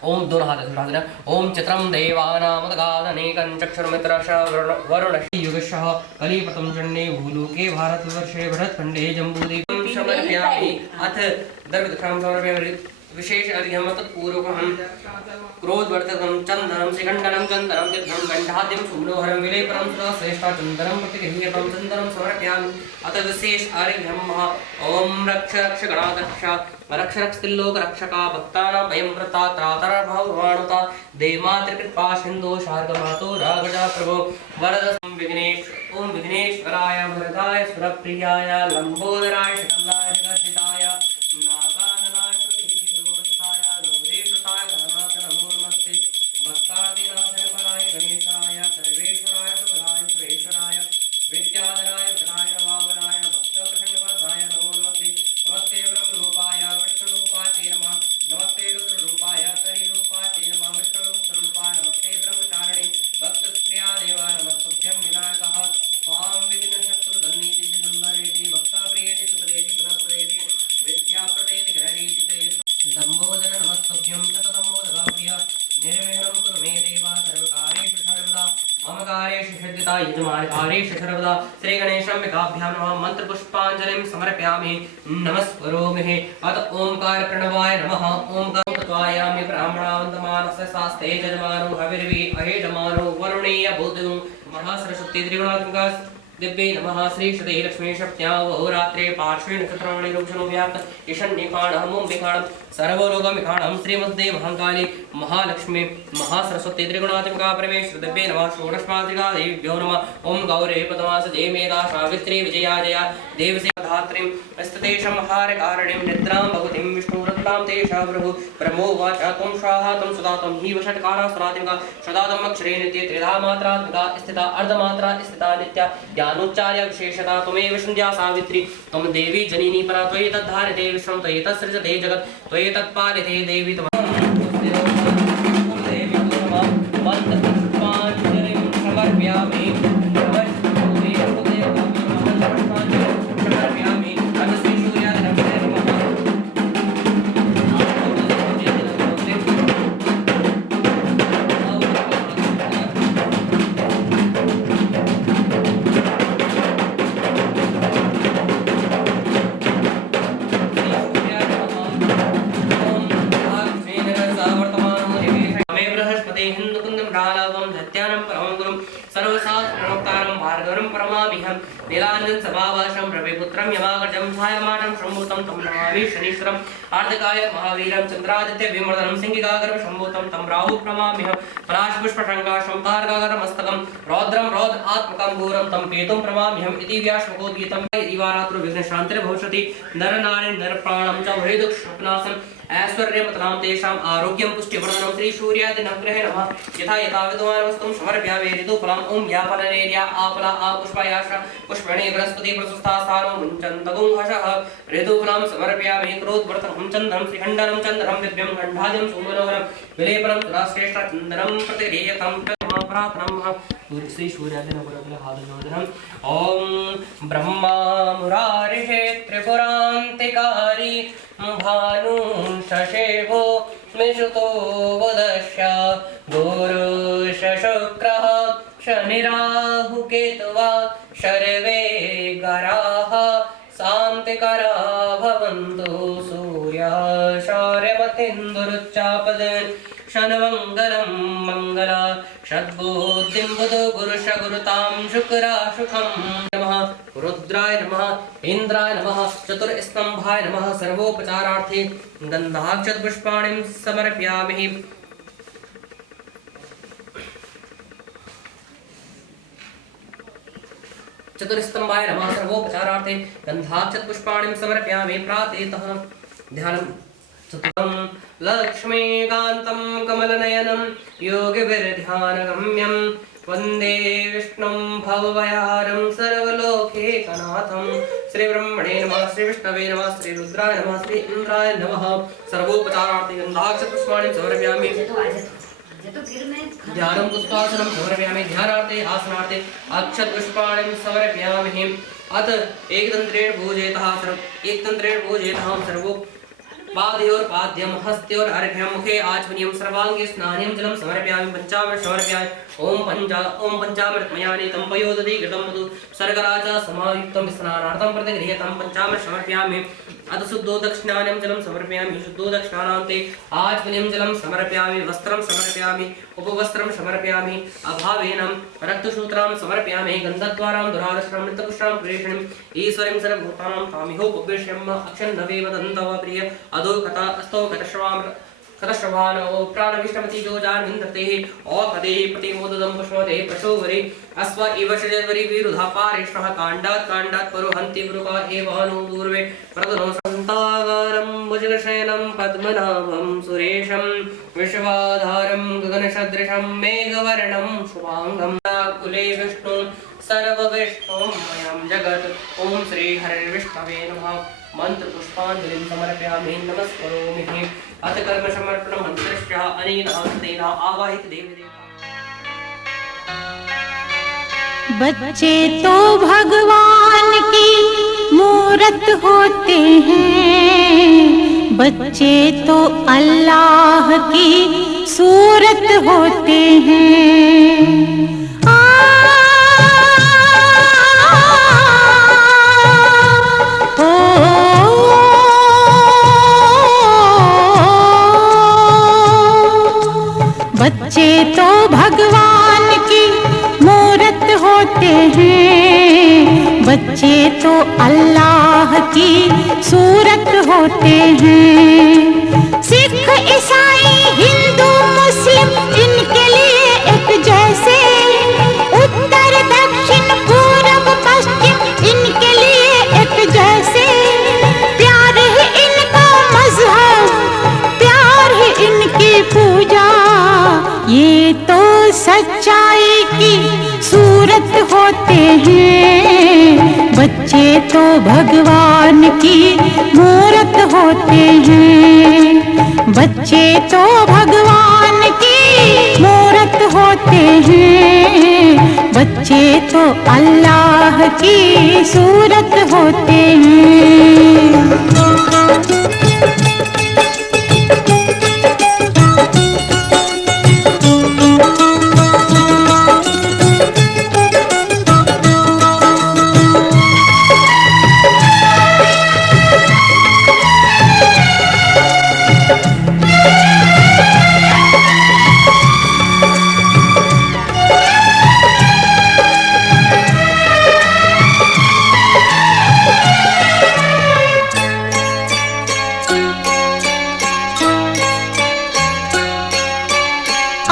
ओम दोनों हाथ से ओम चित्रम देवानामदगादनेकं चक्षुर्मित्रश वरुणश युगशः कलिपतम चण्डे भूलोके भारतवर्षे भरतखण्डे जम्बूदीपं समर्पयामि। अथ द्रव्यदक्षां समर्पयामि। विशेष अर्घ्यं तत्पूर्वकं क्रोधवर्धकं चन्दनं श्रीकण्डनं चन्दनं तीर्थं कण्ठाद्यं सुमनोहरं विलेपनं सदा श्रेष्ठा चन्दनं प्रतिगृह्यतं चन्दनं समर्पयामि। अथ विशेष अर्घ्यं ओम रक्ष रक्ष गणाध्यक्ष रक्ष रक्ष त्रिलोक रक्षका भक्तानां भयं व्रता त्रातर्भाववाणुता देवमातृकृपा सिन्धो शार्गमातो रागजा प्रभो वरद विघ्नेश। ओम विघ्नेश्वराय वरदाय सुरप्रियाय लंबोदराय शकलाय जगज्जिताय नागाननाय श्रुतिविभूषिताय गौरीश्वराय गणनाथ नमो नमस्ते। भक्तादिनाथाय पराय गणेशाय सर्वेश्वराय सुबलाय सुरेश्वराय विद्याधराय विकटाय वामनाय भक्तप्रसन्नवरदाय नमो नमस्ते। नमस्ते ब्रह्मरूपाय विष्णुरूपाय ते नमः। नमस्ते रुद्ररूपाय तरिरूपाय ते नमः। विष्णुरूपरूपाय नमस्ते ब्रह्मचारिणे भक्तप्रिया देवा नमस्तुभ्यं विनायकः स्वां विघ्नशत्रुधन्नीति सुन्दरेति भक्तप्रियेति सुखदेति गुणप्रदेति विद्याप्रदेति गैरीति ते लम्बोदर नमस्तुभ्यं सततमोदगाप्रिय निर्विघ्नं कुरु मे देवा सर्वकार्येषु सर्वदा मम कार्येषु सिद्धिदा यजमानकार्येषु सर्वदा। श्रीगणेशाम्बिकाभ्यां नमः। मन्त्रपुष्पाञ्जलिं समर्पयामि नमस्करोमि। अथ ओंकार प्रणवाय नमः। ओंकार तत्वायामि ब्राह्मणावन्तमानस्य शास्त्रे यजमानो हविर्वि अहेजमानो वरुणीय बोधुं महासरस्वती त्रिगुणात्मिका दिव्ये नमः। श्री श्री लक्ष्मी शक्त्या अहोरात्रे पार्श्वे नक्षत्राणि रूपशनो व्याप्त ईशन्यकाणं मुम्बिकाणं सर्वलोकमिकाणं श्रीमद्दे महाकाली महालक्ष्मी महासरस्वती त्रिगुणात्मिका परमेश्वर दिव्ये नमः। षोडशमात्रिका देव्यो नमः। ओम गौरे पद्मासजे मेधा सावित्री विजया जया देवसे धात्रीं स्ततेशं हारकारिणीं निद्रां भगवतीं विष्णुरत्नां तेषा प्रभु ब्रह्मो वाचा त्वं स्वाहा त्वं सदा त्वं हि वषट्कारा स्वरात्मिका सदा त्वम् अक्षरे नित्ये त्रिधा मात्रात्मिका स्थिता अर्धमात्रा स्थिता नित्या ज्ञानोच्चार्य विशेषता त्वमेव संध्या सावित्री त्वं देवी जननी परा त्वयि तद्धारिते विश्वं त्वयि तत्सृजते जगत् त्वयि तत्पालिते देवी मन्त्रपुष्पाञ्जलिं समर्पयामि। नीलांजन समावासं रविपुत्रं यमागर्जं छायामानं सम्भूतं तं नमामि शनीश्वरम् आर्धकाय महावीरं चन्द्रादित्य विमर्दनं सिंहिकागर्भ सम्भूतं तं राहु प्रमाम्यहं पलाशपुष्पशङ्काशं तारकागरमस्तकं रौद्रं रौद्र आत्मकं घोरं तं केतुं प्रमाम्यहम् इति व्यासमुखोद्गीतं दिवारात्रो विघ्नशान्तिर्भविष्यति नरनारि नरप्राणं च वैदुष्णासन् ऐश्वर्यमतनां तेषाम् आरोग्यं पुष्टिवर्धनं श्री सूर्यादिनग्रहे नमः। यथा यथा विद्वानवस्तुं समर्पयामि ऋतुफलम् ओं यापननेर्या आपला आपुष्पायाश पुष्पणे बृहस्पति प्रशस्ता स्थानो मुञ्चन्तगुं हसः ऋतुफलं समर्पयामि क्रोधवर्धनं चन्दनं श्रीखण्डनं चन्द्रं दिव्यं कण्ठाद्यं सुमनोहरं विलेपनं सुराश्रेष्ठ चन्दनं प्रतिगृह्यतं प्रार्थनं श्री सूर्यादिनग्रहादनोदनम् ॐ ब्रह्मा मुरारिषे त्रिपुरान्तिकारी भानु शशेभो मिषुतो वदस्य गुरु शुक्रः शनिराहु केतुवा सर्वे ग्रहाः शान्तिकरा भवन्तु सूर्याशार्यमतीन्दुरुच्चापदन् शनमङ्गलं मङ्गला षड्बुद्धिं बुधो गुरुश गुरुतां शुक्राशुखं नमः। रुद्राय नमः इंद्राय नमः चतुर्स्तंभाय नमः सर्वोपचारार्थे गन्धाक्षतपुष्पाणिं समर्पयामि। चतुर्स्तंभाय नमः सर्वोपचारार्थे गन्धाक्षतपुष्पाणिं समर्पयामि। प्रातः ध्यानं लक्ष्मीकान्तं कमलनयनं योगिभिर्ध्यानगम्यं वन्दे विष्णुं भवभयहारं सर्वलोकैकनाथं। श्रीब्रह्मणे नमः श्रीविष्णवे नमः श्रीरुद्राय नमः श्री इंद्राय नमः सर्वोपचारार्थे गन्धाक्षतपुष्पाणिं समर्पयामि। ध्यानं पुष्पासनं समर्पयामि ध्यानार्थे आसनार्थे अक्षत पुष्पाणिं समर्पयामि अथ एकतंत्रेण भोजयतः सर्वो पादयोर पाद्यम हस्तयोर अर्घ्यम मुखे आचमनीयं सर्वांगे स्नानियं जलं समर्पयामि पंचामृत समर्पयामि ओम पंचामृतमयानि तं पयोदधि घृतं मधु सर्गराजा समायुक्तं स्नानार्थं प्रतिगृह्यतं पंचामृत समर्पयामि अथ शुद्धोदक्षिणानं जलं समर्पयामि शुद्धोदक्षिणान्ते आचमनीयं जलं समर्पयामि वस्त्रं समर्पयामि उपवस्त्रं समर्पयामि अभावेनं रक्तसूत्रां समर्पयामि गन्धद्वारां दुरादर्शनं मृतपुष्टां प्रेषणं ईश्वरीं सर्वभूतानां तामिहो पविष्यम् अक्षन्नवे वदन्तव प्रिय अधो कथा अस्तो कथश्रवान ओ प्राणविष्टमति जो जार्विन्दते ओ कदेहि प्रतिमोददं पुष्पते पशोवरे अस्व इव शजवरि विरुधा पारिष्णः काण्डात् परो हन्ति वृका एव नो दूर्वे प्रदनो सन्तागारं भुजगशयनं पद्मनाभं सुरेशं विश्वाधारं गगनसदृशं मेघवर्णं शुभाङ्गं कुले विष्णु सर्वविष्णुं मयं जगत् ॐ श्री हरिर्विष्णवे नमः मंत्र पुष्पांजलिं समर्पयामि नमस्करोमि अथ कर्म समर्पण मंत्रस्य अनेन हस्तेन आवाहित देवी बच्चे तो भगवान की मूरत होते हैं, बच्चे तो अल्लाह की सूरत होते हैं। बच्चे तो भगवान की मूरत होते हैं, बच्चे तो अल्लाह की सूरत होते हैं। सिख ईसाई हिंदू मुस्लिम इनके लिए एक जैसे, उत्तर दक्षिण पूरब पश्चिम इनके लिए एक जैसे। प्यार ही इनका मजहब, प्यार ही इनकी पूजा, ये तो सच्चाई की सूरत होते हैं। बच्चे तो भगवान की मूरत होते हैं, बच्चे तो भगवान की मूरत होते हैं, बच्चे तो अल्लाह की सूरत होते हैं।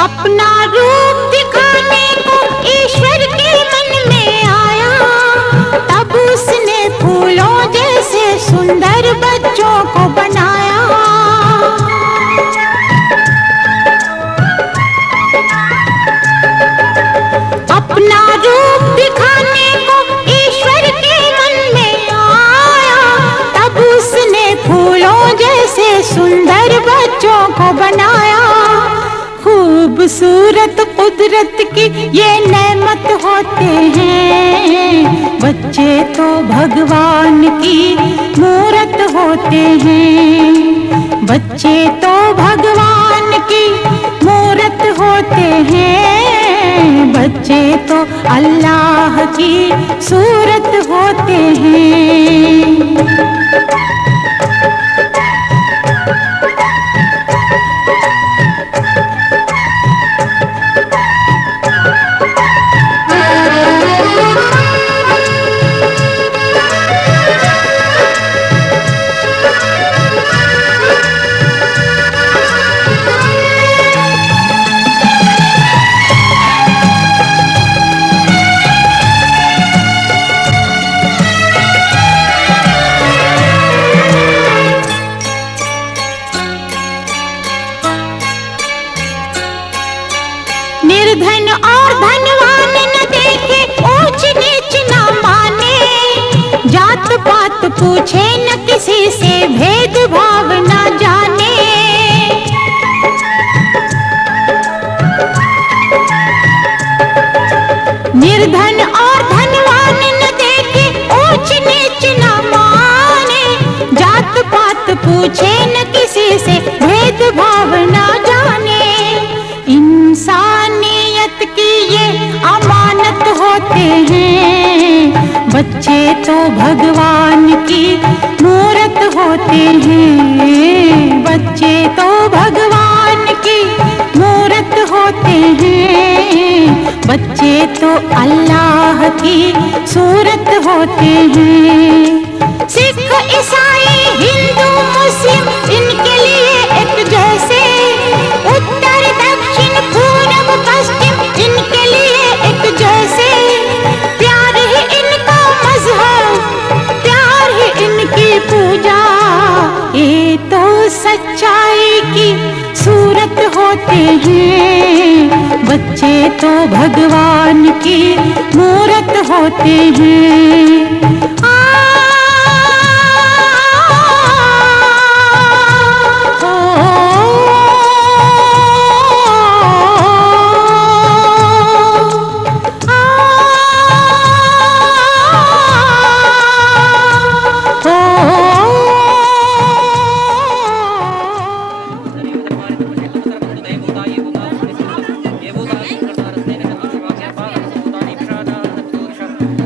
अपना रूप दिखाने को ईश्वर के मन में आया, तब उसने फूलों जैसे सुंदर बच्चों को बनाया। अपना रूप दिखाने को ईश्वर के मन में आया, तब उसने फूलों जैसे सुंदर बच्चों को बनाया। खूबसूरत कुदरत की ये नेमत होते हैं, बच्चे तो भगवान की मूरत होते हैं, बच्चे तो भगवान की मूरत होते हैं, बच्चे तो अल्लाह की सूरत होते हैं। निर्धन और धनवान न देखे, ऊंच नीच न माने, जात पात पूछे न किसी से, भेदभाव न जाने। निर्धन और धनवान न देखे, ऊंच नीच न माने, जात पात पूछे न किसी से, भेदभाव न जाने। इंसानियत की ये अमानत होते हैं, बच्चे तो भगवान की मूरत होते हैं, बच्चे तो भगवान की मूरत होते हैं, बच्चे तो अल्लाह की सूरत होते हैं। सिख ईसाई हिंदू मुस्लिम इनके लिए एक जैसे, उत्तर दक्षिण पूरब पश्चिम इनके लिए एक जैसे, प्यार ही इनका मजहब, प्यार ही इनकी पूजा, ये तो सच्चाई की सूरत होते हैं, बच्चे तो भगवान की मूरत होते हैं।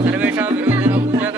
सर्वेषां विरोधिनो पूजा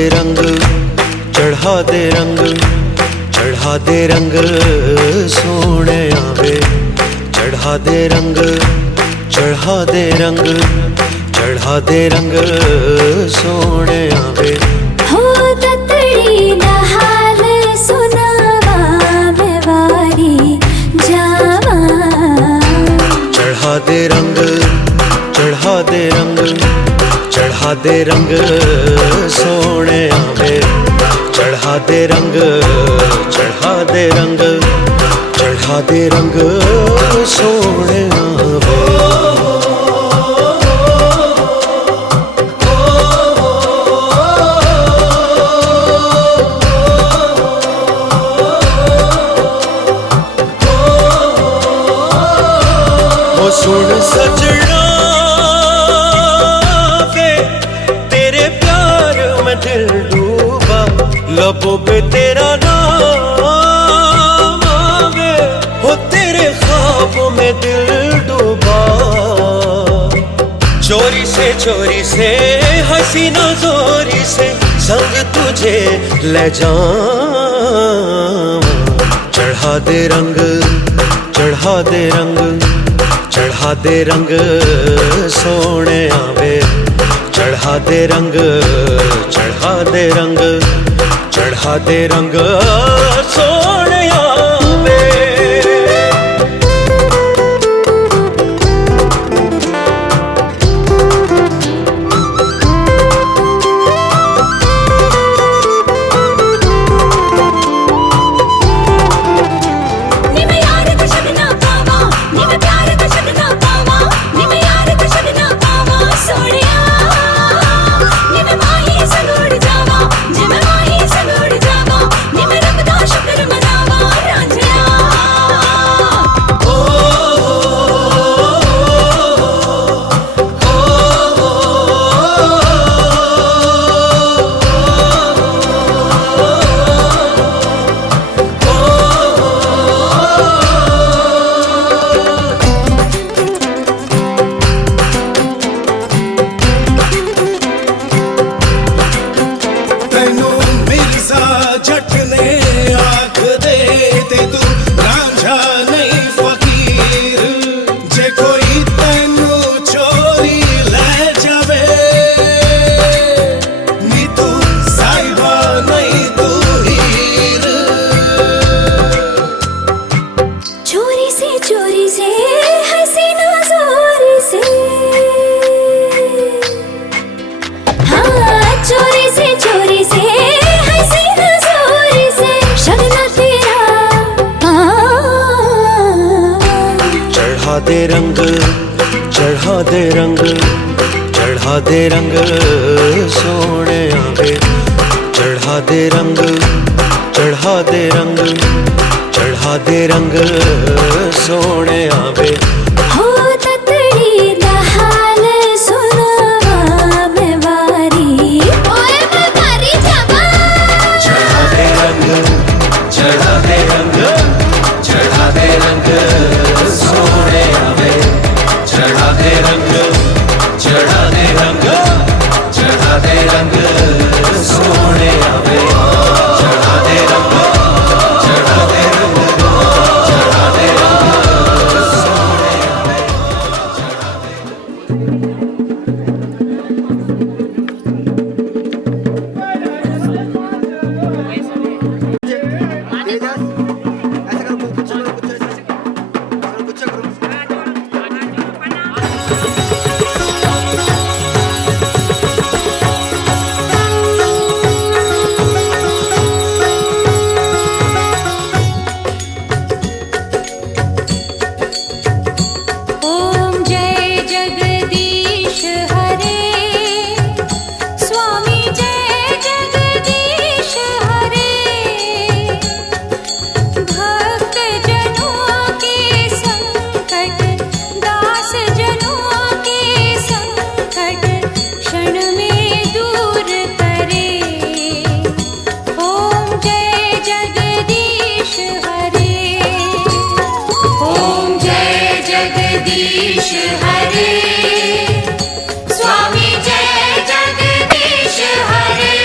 दे रंग चढ़ा दे रंग चढ़ा दे रंग सोने आवे चढ़ा दे रंग चढ़ा दे रंग चढ़ा दे रंग सोने आवे हो ततड़ी दा हाल सुनावा मैं वारी जावा चढ़ा दे रंग चढ़ा दे रंग चढ़ा दे रंग सोने आवे चढ़ा दे रंग चढ़ा दे रंग चढ़ा दे रंग सोने आवे सुन सजना वे तेरे प्यार में दिल डूबा लबों पे तेरा नाम आवे हो तेरे ख्वाबों में दिल डूबा चोरी से हसीना जोरी से संग तुझे ले जाऊं चढ़ा दे रंग चढ़ा दे रंग चढ़ा दे रंग सोने आवे चढ़ा दे रंग चढ़ा दे रंग चढ़ा दे रंग सोने आवे दे रंग चढ़ा दे रंग चढ़ा दे रंग सोने आवे चढ़ा दे रंग चढ़ा दे रंग चढ़ा दे रंग सोने आवे हो ततड़ी दा हाल सुनावा मैं वारी ओए मैं वारी जावा चढ़ा दे रंग चढ़ा दे रंग चढ़ा दे रंग सोने आवे चढ़ा दे रंग चढ़ा दे रंग चढ़ा दे रंग सोने आवे चढ़ा दे रंग चढ़ा दे रंग चढ़ा दे रंग सोने आवे स्वामी जय जगदीश हरे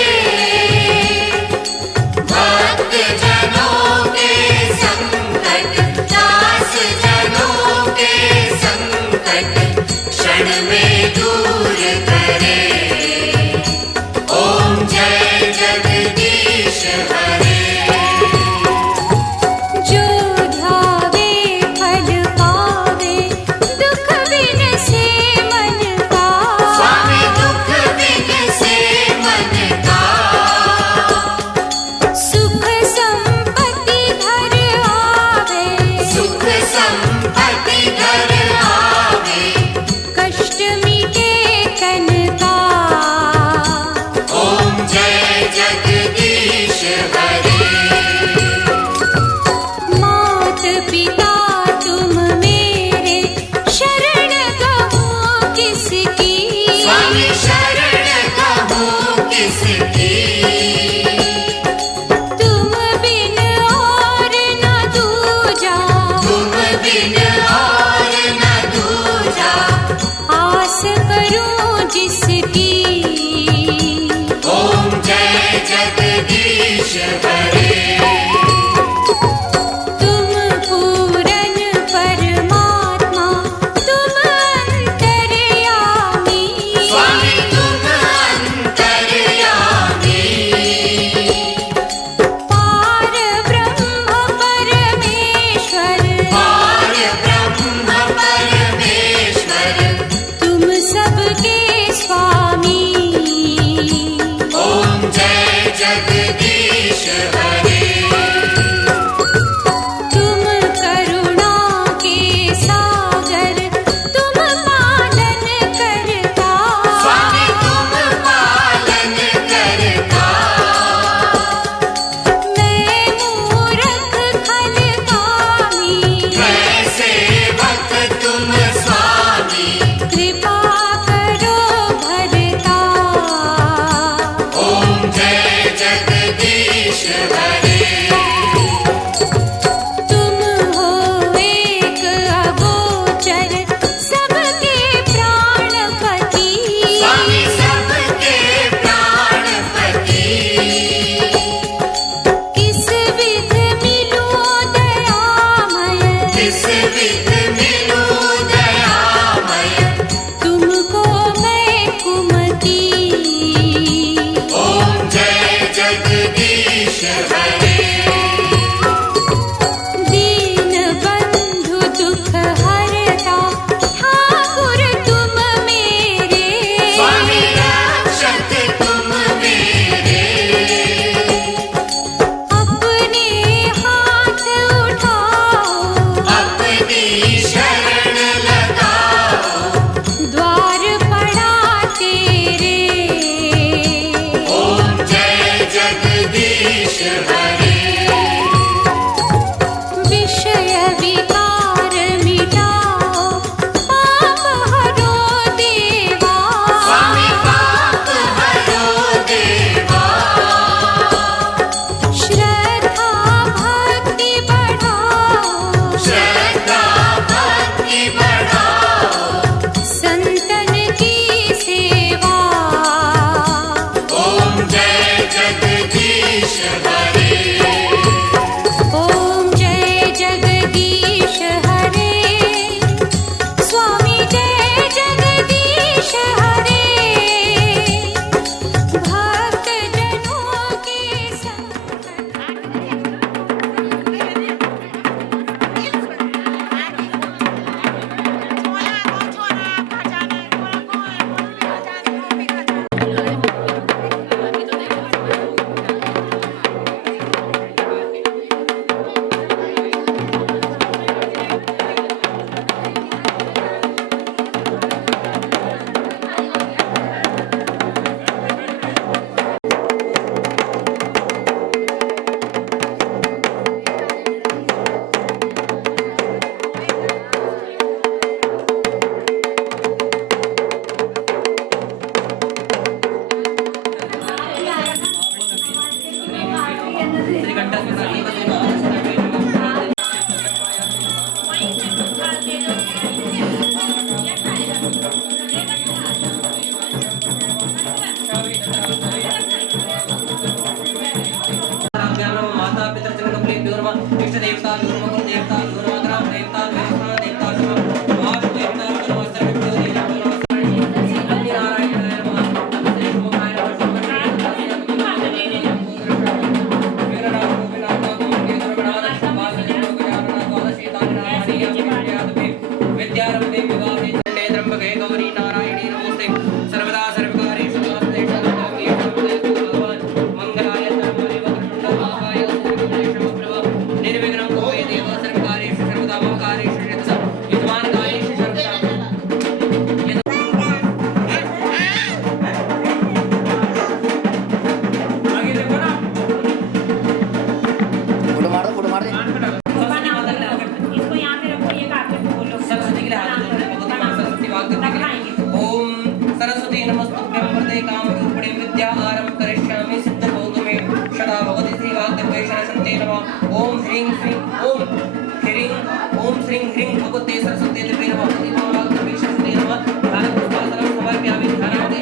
पिता तुम मेरे, शरण कहूँ किसकी, स्वामी शरण कहूँ किसकी, तुम बिन और न दूजा, तुम बिन और न दूजा, आस करूँ जिसकी। ओम जय जगदीश हरे। तुम पूरन पर श्रीं ह्रीं भगवते सरस्वती देवी नमः देवी सरस्वती नमः ध्यानपुष्पासनं समर्पयामि ध्यानार्थे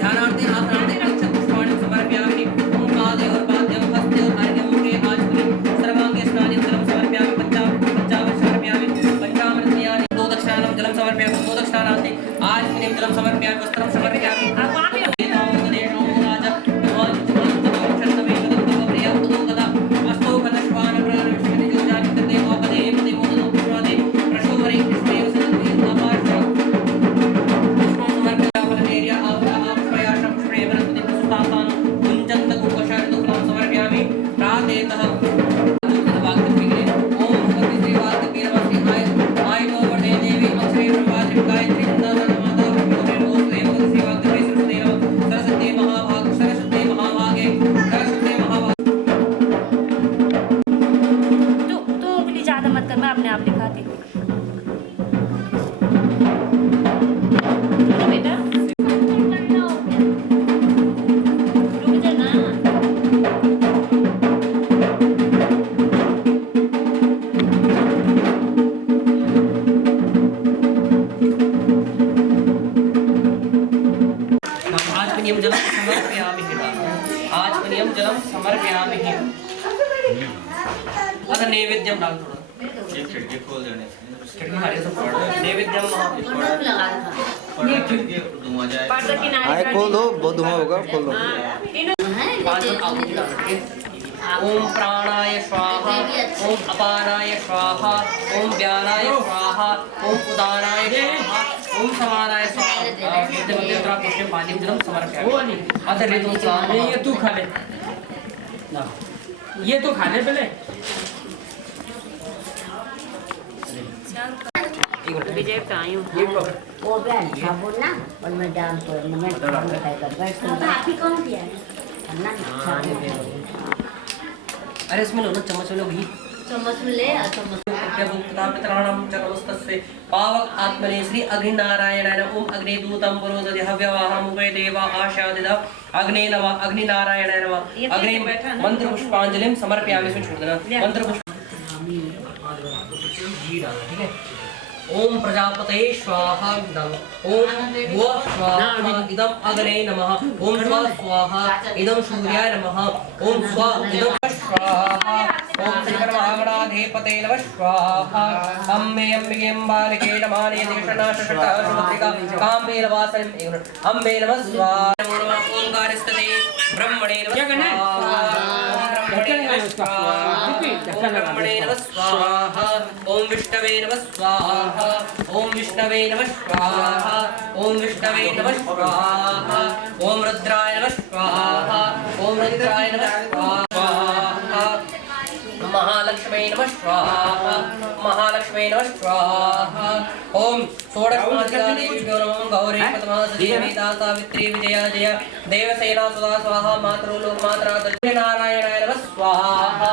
ध्यानार्थे आसनार्थे अक्षतपुष्पाणि समर्पयामि ओम पादे और पाद्यं हस्ते और अर्घ्यं मुखे आचमनि सर्वांगे स्नानं जलं समर्पयामि पंचामृतं समर्पयामि पंचामृतानि दो दक्षिणानं जलं समर्पयामि दो दक्षिणानार्थे आचमनीं जलं समर्पयामि वस्त्रं समर्पयामि आचमनीयं जलं समर्पयामि अतः नैवेद्यं डाल थोड़ा खिड़की खोल देने खिड़की हमारे से नैवेद्यम आए खोल दो बहुत धुआं होगा खोल दो ओम प्राणाय स्वाहा ओम अपानाय स्वाहा ओम व्यानाय स्वाहा ओम उदानाय स्वाहा ओम समानाय स्वाहा देवता पुष्प पानी जलम समर्पयामि अतः ऋतु स्वाहा ये तू खा ले ये तो खा ले पहले विजय पे आई हूँ वो बहन साबुन ना और मैं डाल तो मैं कर बैठ कर कौन दिया है ना अरे इसमें लो ना चम्मच में लो घी चम्मच में ले चम्मच पितराणां च नमस्तस्यै पावक आत्मने श्री अग्निनारायणाय ओम अग्निदूतं पुरोदधि हव्यवाहमुपे देवा आशादिदा अग्ने नमः अग्निनारायणाय नमः अग्नि मंत्र पुष्पांजलिं समर्पयामि। इसमें छोड़ देना मंत्र पुष्प घी डालना ठीक है। ओम प्रजापते स्वाहा इदं ओम भुव स्वाहा इदं अग्ने नमः ओम स्व स्वाहा इदं सूर्याय नमः ओम स्व इदं स्वाहा ओम श्रीपरमागणाधिपते नमः स्वाहा अम्बे अम्बिके अम्बालिके नमानि देशनाशकटा सुभद्रिका काम्बे नवासनं अम्बे नमः स्वाहा ओंकारस्तते ब्रह्मणे नमः ब्रह्मणे नमः स्वाहा ओम विष्णवे नमः स्वाहा ओम विष्णवे नमः स्वाहा ओम विष्णवे नमः स्वाहा ओम रुद्राय नमः स्वाहा ओम रुद्राय नमः स्वाहा महालक्ष्मी नमः स्वाहा महालक्ष्मी नमः स्वाहा ओम षोडशमादिदेव्यो नमः गौरी पद्मावती सावित्री विजया जया देवसेना सुधा स्वाहा मातृलोकमात्रा नारायणाय नमः स्वाहा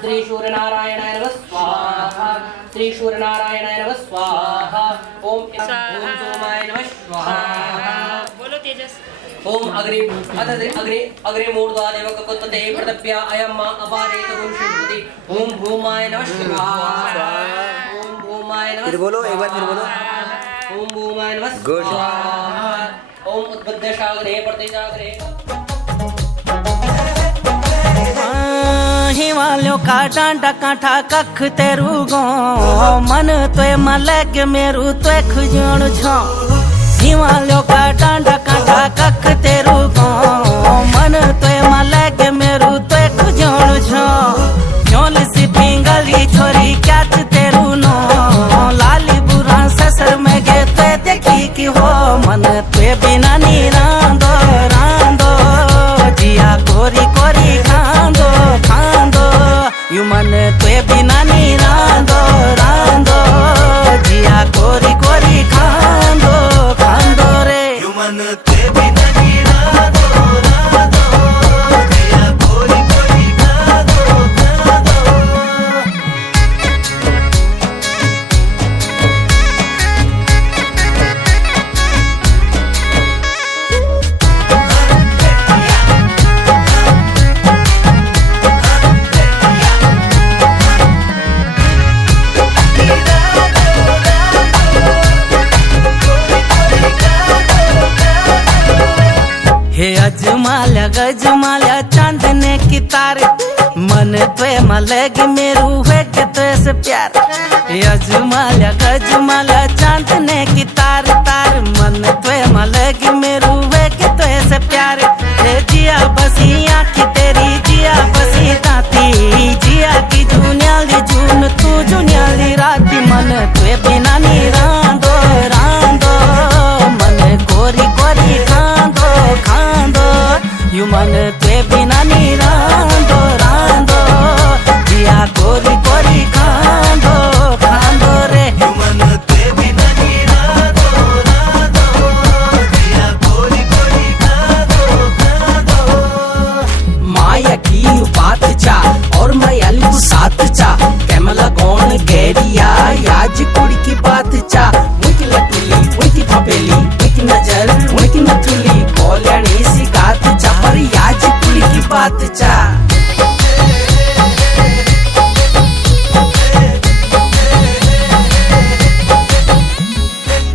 श्री सूर्यनारायणाय नमः स्वाहा श्री सूर्यनारायणाय नमः स्वाहा ओम सोमाय नमः स्वाहा बोलो तेजस ओम अग्नि अग्नि मूर्धादेव ककुत्ते प्रदप्या अयं मा अपारेत गुरुषिति ओम भूमाय नमः स्वाहा ओम भूमाय नमः फिर बोलो एक बार फिर बोलो ओम भूमाय नमः स्वाहा ओम उद्बुद्ध सागरे प्रतिजागरे हिमालयों का डांडा कांठा कख तेरू गो मन तोय मलग मेरू तोय खुजण छो हिमालयों का डांडा कांठा कख तेरू गो मन तोय मलग मेरू तोय खुजण छो चोल सी पिंगली छोरी क्याच तेरू नो लाली बुरा ससर में गे तोय देखी कि हो मन तोय बिना नी रांदो रांदो जिया कोरी कोरी खांदो खांदो यू मन तोय बिना नी रांदो रांदो जिया कोरी कोरी खांदो खांदो रे यू मन तोय बिना नी रांदो गजमाल्या चांदने की तार मन त्वे मलग मेरू है के त्वे से प्यार यजमाल्या गजमाल्या चांदने की तार तार मन त्वे मलग मेरू है के त्वे से प्यार जिया बसिया की तेरी जिया बसी ताती जिया की जुनियाली जून तू जुनियाली राती मन त्वे बिना नी रांदो रांदो मन कोरी कोरी खांदो खांदो यू मन त्वे बिना नी रांदो रांदो जिया कोरी कोरी खांदो खांदो रे यू मन त्वे बिना नी रांदो रांदो जिया कोरी कोरी खांदो खांदो माया की बात चा और मायाली साथ चा कैमला कौन गेरिया याज कुड़ी की बात चा मुकी लटुली मुकी फपेली मुकी नजर मुकी नथुली कोल्याणी सी गात चा पर याज कुड़ी की बात चा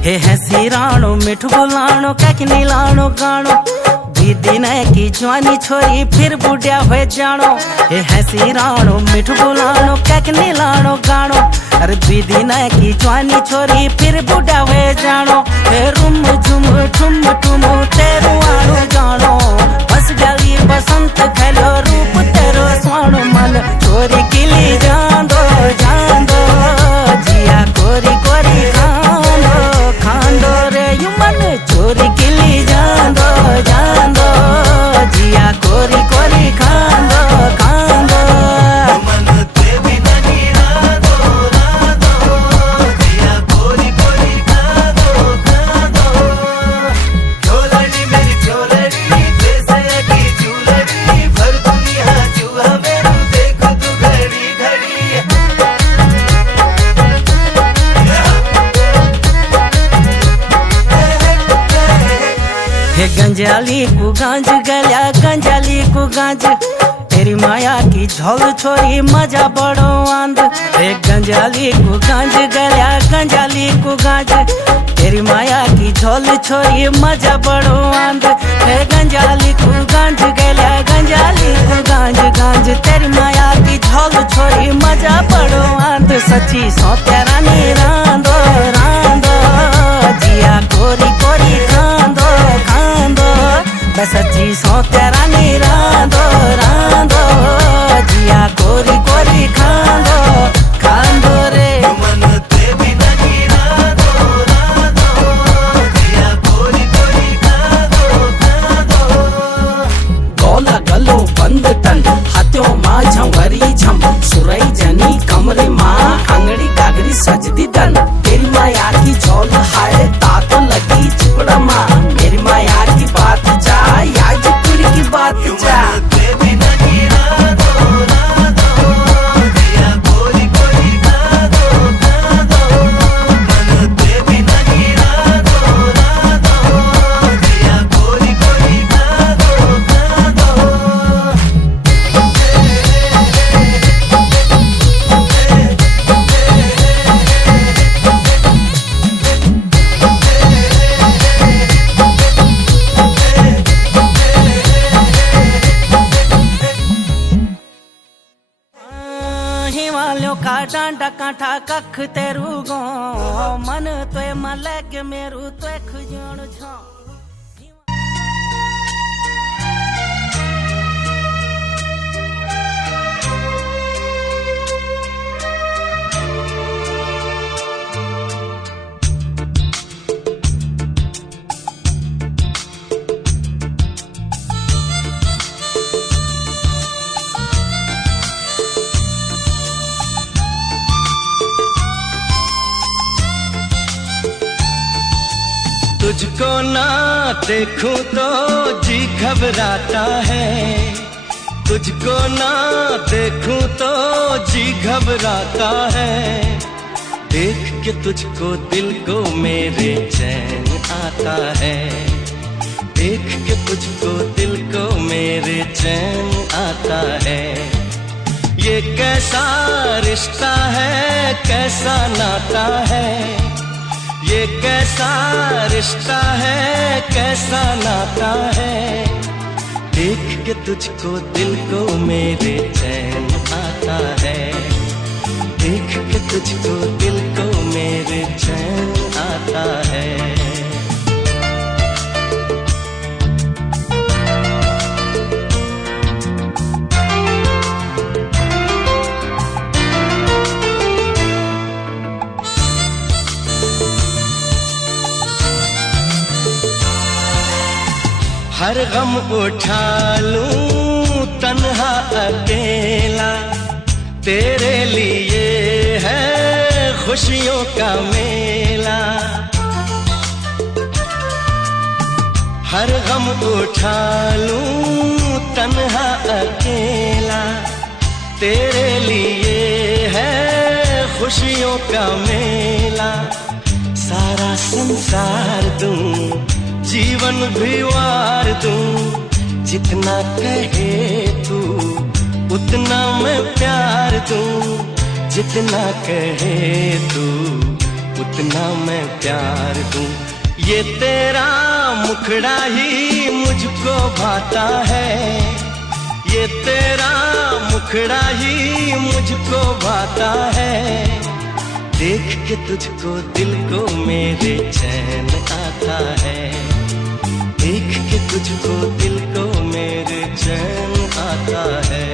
हे हसी राणो मिठ बुलाणो कैकनी लाणो गाणो दीदी ने की जवानी छोरी फिर बुढ़िया हुए जानो हे हसी राणो मिठ बुलाणो कैकनी लाणो गाणो अरे दीदी ने की जवानी छोरी फिर बुढ़िया हुए जानो हे रुम झुम ठुम ठुम तेरू आणो जानो बस गली बसंत खेलो रूप तेरो स्वाणो मन छोरी किली जांदो जांदो जिया कोरी कोरी खांदो खांदो रे यू मन चोरी किली जांदो जांदो जिया कोरी कोरी खांदो खांदो मन ते बिना नी रांदो रांदो जिया कोरी कोरी खांदो खांदो झोलड़ी मेरी झोलड़ी जैसे की झूलड़ी भर दुनिया जुआ मेरू देख तू घड़ी घड़ी हे गंजाली को गांज गल्या गंजाली को गांज तेरी माया की झोल छोरी मजा बड़ो आंद हे गंजाली को गांज गल्या गंजाली को गांज तेरी माया की झोल छोरी मजा बड़ो आंद हे गंजाली को गांज गल्या गंजाली को गांज गांज तेरी माया की झोल छोरी मजा बड़ो आंद सच्ची सो तेरा नी रांदो रांदो जिया कोरी कोरी खांदो खांदो सच्ची सो तेरा नी रांदो रांदो जिया कोरी कोरी खांदो खांदो रे मन ते बिना नी रांदो रांदो जिया कोरी कोरी खांदो खांदो गोला गलो बंद टन हाथों मां झंवरी झम सुरई जनी कमरे मां आंगड़ी कागरी सजदी दन तेरी माया की झोल हाय तात लगी चिपड़ा मां मेरी माया की बात जा याज कुड़ी की बात जा डांडा कांठा कख तेरू गो मन तोय मलग मेरू तोय खुजण छो तुझको ना देखूं तो जी घबराता है, तुझको ना देखूं तो जी घबराता है। देख के तुझको दिल को मेरे चैन आता है, देख के तुझको दिल को मेरे चैन आता है। ये कैसा रिश्ता है, कैसा नाता है, ये कैसा रिश्ता है, कैसा नाता है। देख के तुझको दिल को मेरे चैन आता है, देख के तुझको दिल को मेरे चैन आता है। हर गम उठा लूं तन्हा अकेला, तेरे लिए है खुशियों का मेला। हर गम उठा लूं तन्हा अकेला, तेरे लिए है खुशियों का मेला। सारा संसार दूं, जीवन भी वार दूं, जितना कहे तू उतना मैं प्यार दूं, जितना कहे तू उतना मैं प्यार दूं। ये तेरा मुखड़ा ही मुझको भाता है, ये तेरा मुखड़ा ही मुझको भाता है। देख के तुझको दिल को मेरे चैन आता है, देख के तुझको दिल को मेरे चैन आता है।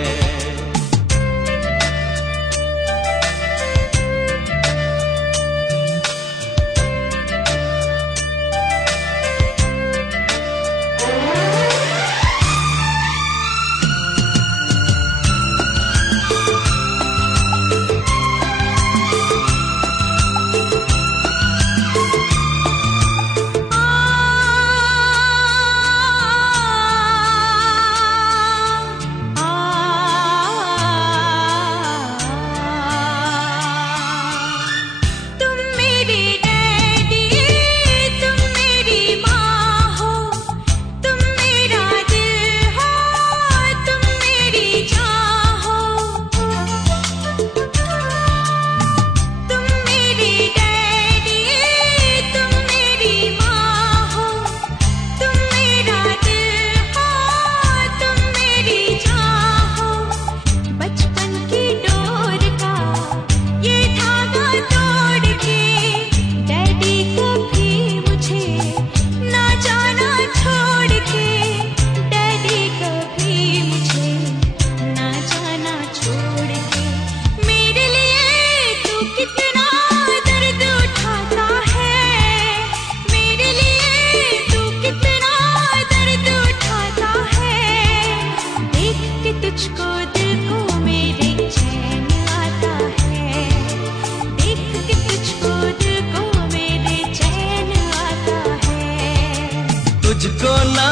तुझको ना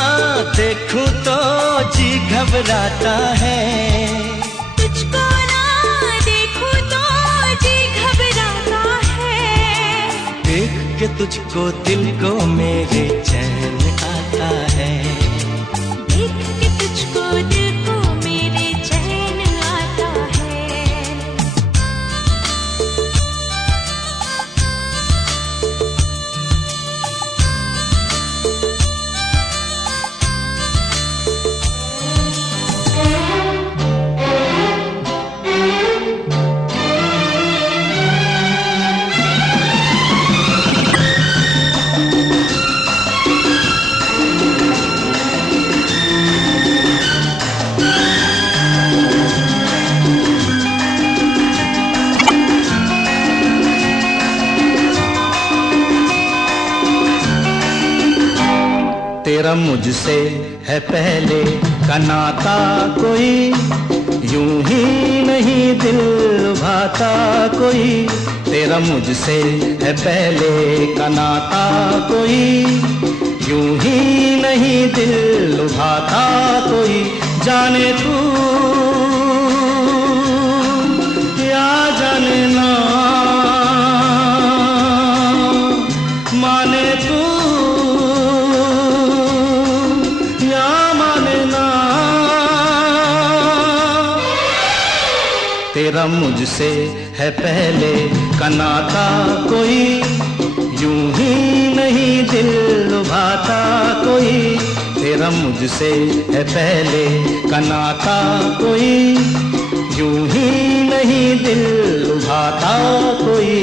देखूं तो जी घबराता है, तुझको ना देखूं तो जी घबराता है। देख के तुझको दिल को मेरे चैन आता है, देख के तुझको दिल को मेरे चैन आता है। तेरा मुझसे है पहले का नाता कोई, यूं ही नहीं दिल लुभाता कोई। तेरा मुझसे है पहले का नाता कोई, यूं ही नहीं दिल लुभाता कोई। जाने तू या जाने ना, माने तू तेरा मुझसे है पहले का नाता कोई, यूं ही नहीं दिल लुभाता कोई। तेरा मुझसे है पहले का नाता कोई, यूं ही नहीं दिल लुभाता कोई।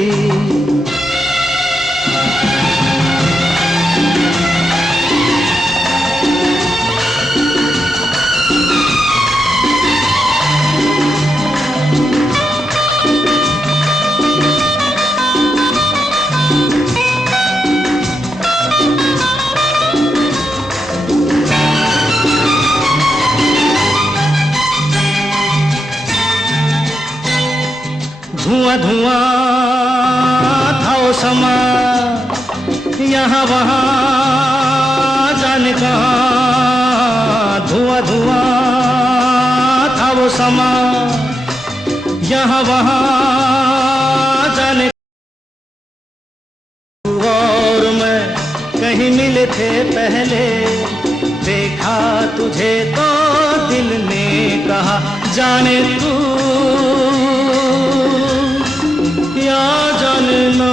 धुआं धुआं था वो समा, यहाँ वहाँ जाने कहाँ। धुआं धुआं था वो समा, यहाँ वहाँ जाने। और मैं कहीं मिले थे पहले, देखा तुझे तो दिल ने कहा जाने तू या जानना,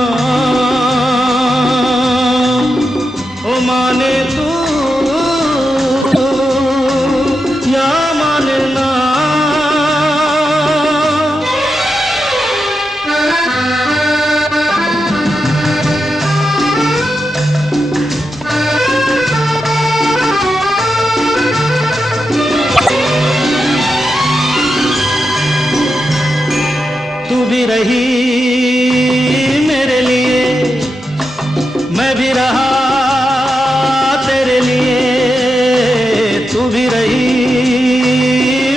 ओ माने तू या मानना। तू भी रही मेरे लिए, मैं भी रहा तेरे लिए। तू भी रही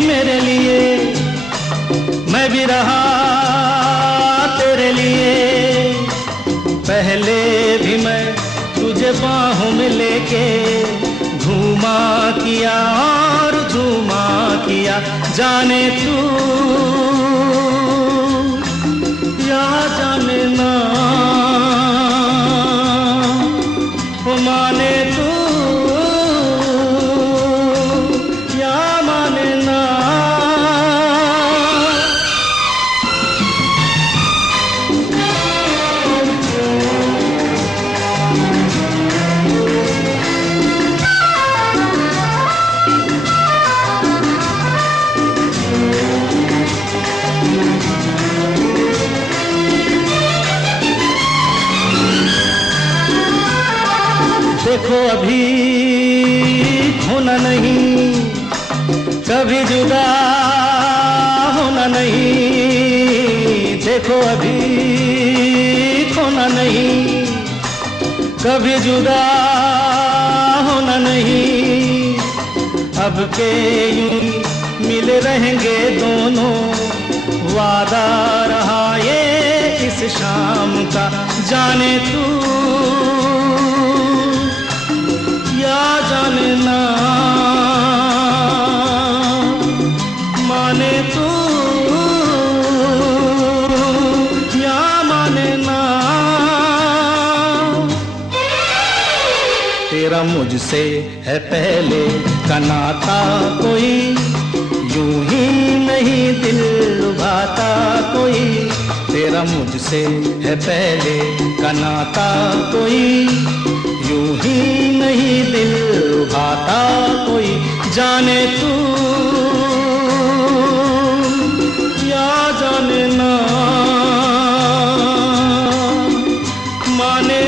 मेरे लिए, मैं भी रहा तेरे लिए। पहले भी मैं तुझे बाहों में लेके घूमा किया और झूमा किया, जाने तू या जानना, ओ माने तू या मानना। देखो अभी खोना नहीं, कभी जुदा होना नहीं। देखो अभी खोना नहीं, कभी जुदा होना नहीं। अब के यूं मिले रहेंगे दोनों, वादा रहा ये इस शाम का, जाने तू या जानना, माने तू या मानना। तेरा मुझसे है पहले का नाता कोई, यूं ही नहीं दिल लुभाता कोई। तेरा मुझसे है पहले का नाता कोई, यूं ही नहीं दिल लुभाता कोई, जाने तू या जानना, माने